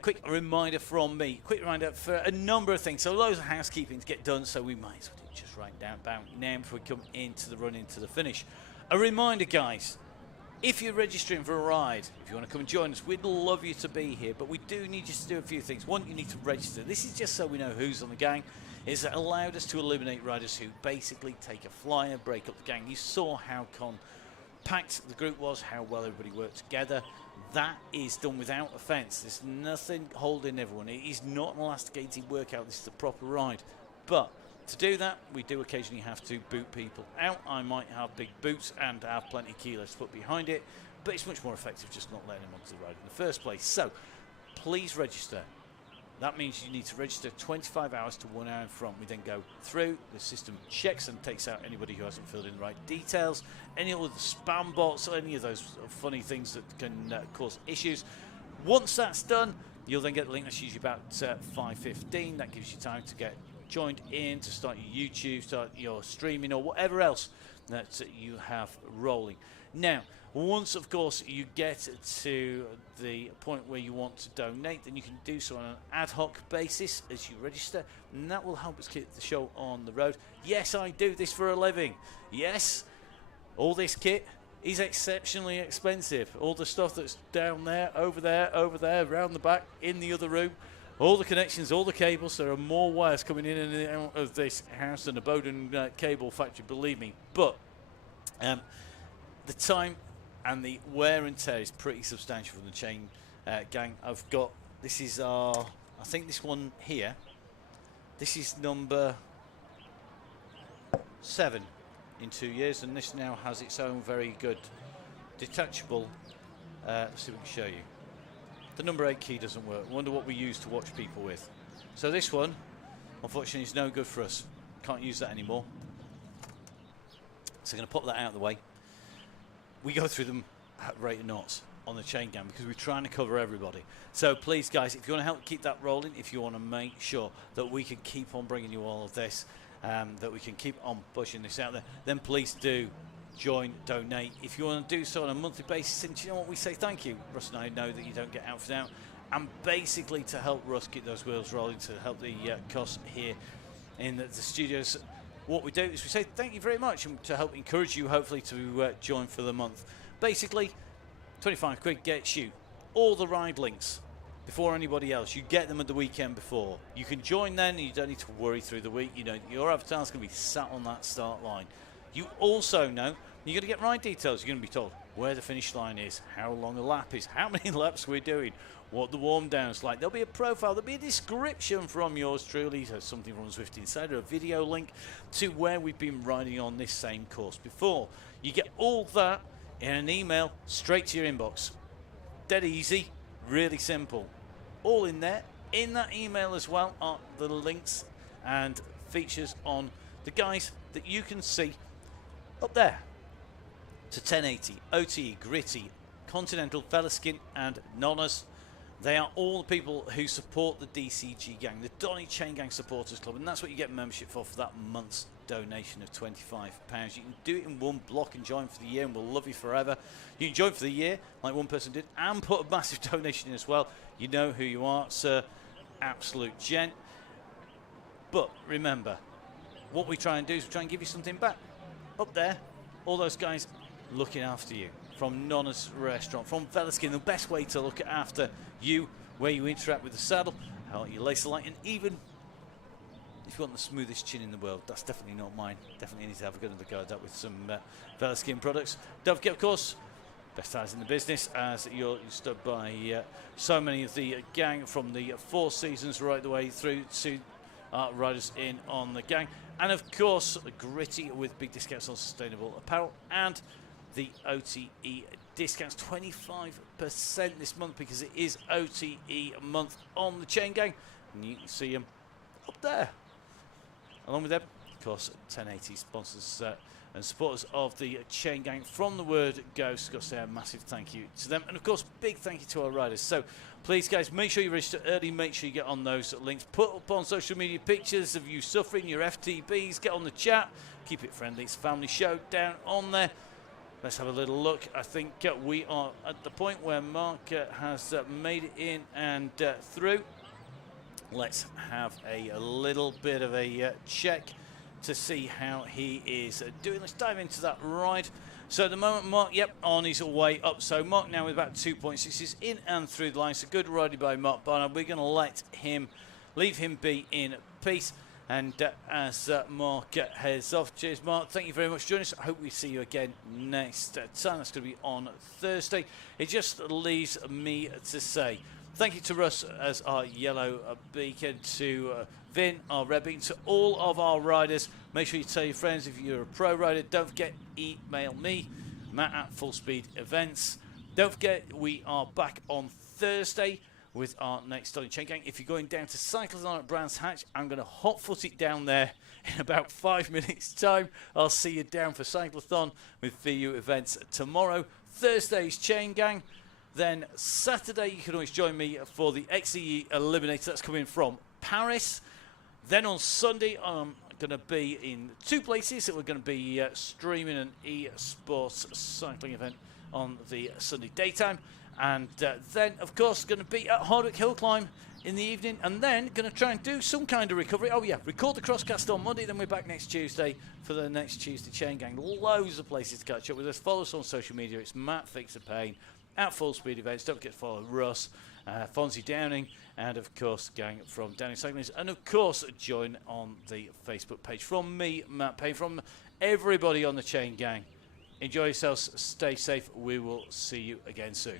quick reminder from me. Quick reminder for a number of things. So loads of housekeeping to get done, so we might as well just write down about now before we come into the run into the finish. A reminder, guys. If you're registering for a ride, if you want to come and join us, we'd love you to be here, but we do need you to do a few things. One, you need to register. This is just so we know who's on the gang. It's allowed us to eliminate riders who basically take a flyer, break up the gang. You saw how compact the group was, how well everybody worked together. That is done without offence. There's nothing holding everyone. It is not an elasticated workout. This is a proper ride. But to do that, we do occasionally have to boot people out. I might have big boots and have plenty of kilos to put behind it, but it's much more effective just not letting them onto the ride in the first place. So please register. That means you need to register 25 hours to 1 hour in front. We then go through, the system checks and takes out anybody who hasn't filled in the right details, any other spam bots, or any of those funny things that can cause issues. Once that's done, you'll then get the link. That's usually about 5:15. That gives you time to get joined in, to start your YouTube, start your streaming, or whatever else that you have rolling. Now, once, of course, you get to the point where you want to donate, then you can do so on an ad hoc basis as you register, and that will help us keep the show on the road. Yes, I do this for a living. Yes, all this kit is exceptionally expensive. All the stuff that's down there, over there, around the back, in the other room, all the connections, all the cables. There are more wires coming in and out of this house than a Bowden cable factory, believe me. But the time and the wear and tear is pretty substantial from the chain gang. I've got, this is our, I think this one here, this is number 7 in 2 years, and this now has its own very good detachable, let's see if we can show you. The number 8 key doesn't work. I wonder what we use to watch people with. So this one, unfortunately, is no good for us. Can't use that anymore. So I'm going to pop that out of the way. We go through them at rate of knots on the chain gang because we're trying to cover everybody. So please, guys, if you want to help keep that rolling, if you want to make sure that we can keep on bringing you all of this, that we can keep on pushing this out there, then please do join, donate. If you want to do so on a monthly basis, and you know what, we say thank you. Russ and I know that you don't get outfit out, and basically to help Russ keep those wheels rolling, to help the costs here in the studios, what we do is we say thank you very much, and to help encourage you hopefully to join for the month. Basically 25 quid gets you all the ride links before anybody else. You get them at the weekend before. You can join then, and you don't need to worry through the week. You know your avatar's going to be sat on that start line. You also know you're going to get ride details. You're going to be told where the finish line is, how long a lap is, how many laps we're doing, what the warm down's like. There'll be a profile, there'll be a description from yours truly, so something from Swift Insider, a video link to where we've been riding on this same course before. You get all that in an email straight to your inbox. Dead easy, really simple. All in there. In that email as well are the links and features on the guys that you can see up there. To 1080, OTE, Gritty, Continental, Fellaskin and Nonnas. They are all the people who support the DCG gang, the Donny Chaingang Supporters Club, and that's what you get membership for that month's donation of £25. You can do it in one block and join for the year, and we'll love you forever. You can join for the year, like one person did, and put a massive donation in as well. You know who you are, sir. Absolute gent. But remember, what we try and do is we try and give you something back. Up there, all those guys looking after you. From Nonna's Restaurant, from Fellaskin, the best way to look after you, where you interact with the saddle, how you lace the light, and even if you want the smoothest chin in the world, that's definitely not mine. Definitely need to have a good look at that with some Fellaskin products. Don't forget, of course, best tires in the business, as you're stood by so many of the gang from the Four Seasons right the way through to riders in on the gang. And of course, Gritty with big discounts on sustainable apparel, and the OTE discounts 25% this month because it is OTE month on the chain gang, and you can see them up there along with them course, 1080 sponsors and supporters of the Chaingang. From the word go, got to say a massive thank you to them. And, of course, big thank you to our riders. So, please, guys, make sure you register early. Make sure you get on those links. Put up on social media pictures of you suffering, your FTBs. Get on the chat. Keep it friendly. It's a family show down on there. Let's have a little look. I think we are at the point where Mark has made it in and through. Let's have a little bit of a check to see how he is doing. Let's dive into that ride. So at the moment, Mark, on his way up. So Mark now with about 2.6 is in and through the line. So good riding by Mark Barnard. We're going to leave him be in peace. And as Mark heads off, cheers, Mark. Thank you very much for joining us. I hope we see you again next time. That's going to be on Thursday. It just leaves me to say thank you to Russ as our yellow beacon, to Vin, our red beacon, to all of our riders. Make sure you tell your friends if you're a pro rider. Don't forget, email me, Matt at Full Speed Events. Don't forget, we are back on Thursday with our next Donny Chaingang. If you're going down to Cyclethon at Brands Hatch, I'm going to hot foot it down there in about 5 minutes' time. I'll see you down for Cyclethon with VU Events tomorrow. Thursday's Chaingang. Then Saturday, you can always join me for the XE Eliminator. That's coming from Paris. Then on Sunday, I'm going to be in 2 places. We're going to be streaming an e-sports cycling event on the Sunday daytime. And then, of course, going to be at Hardwick Hill Climb in the evening. And then going to try and do some kind of recovery. Oh, yeah, record the Crosscast on Monday. Then we're back next Tuesday for the next Tuesday Chaingang. Loads of places to catch up with us. Follow us on social media. It's Matt Fix the Pain at Full Speed Events. Don't forget to follow Russ, Fonzie Downing, and, of course, gang from Downing Cycling. And, of course, join on the Facebook page. From me, Matt Payne, from everybody on the Chaingang. Enjoy yourselves. Stay safe. We will see you again soon.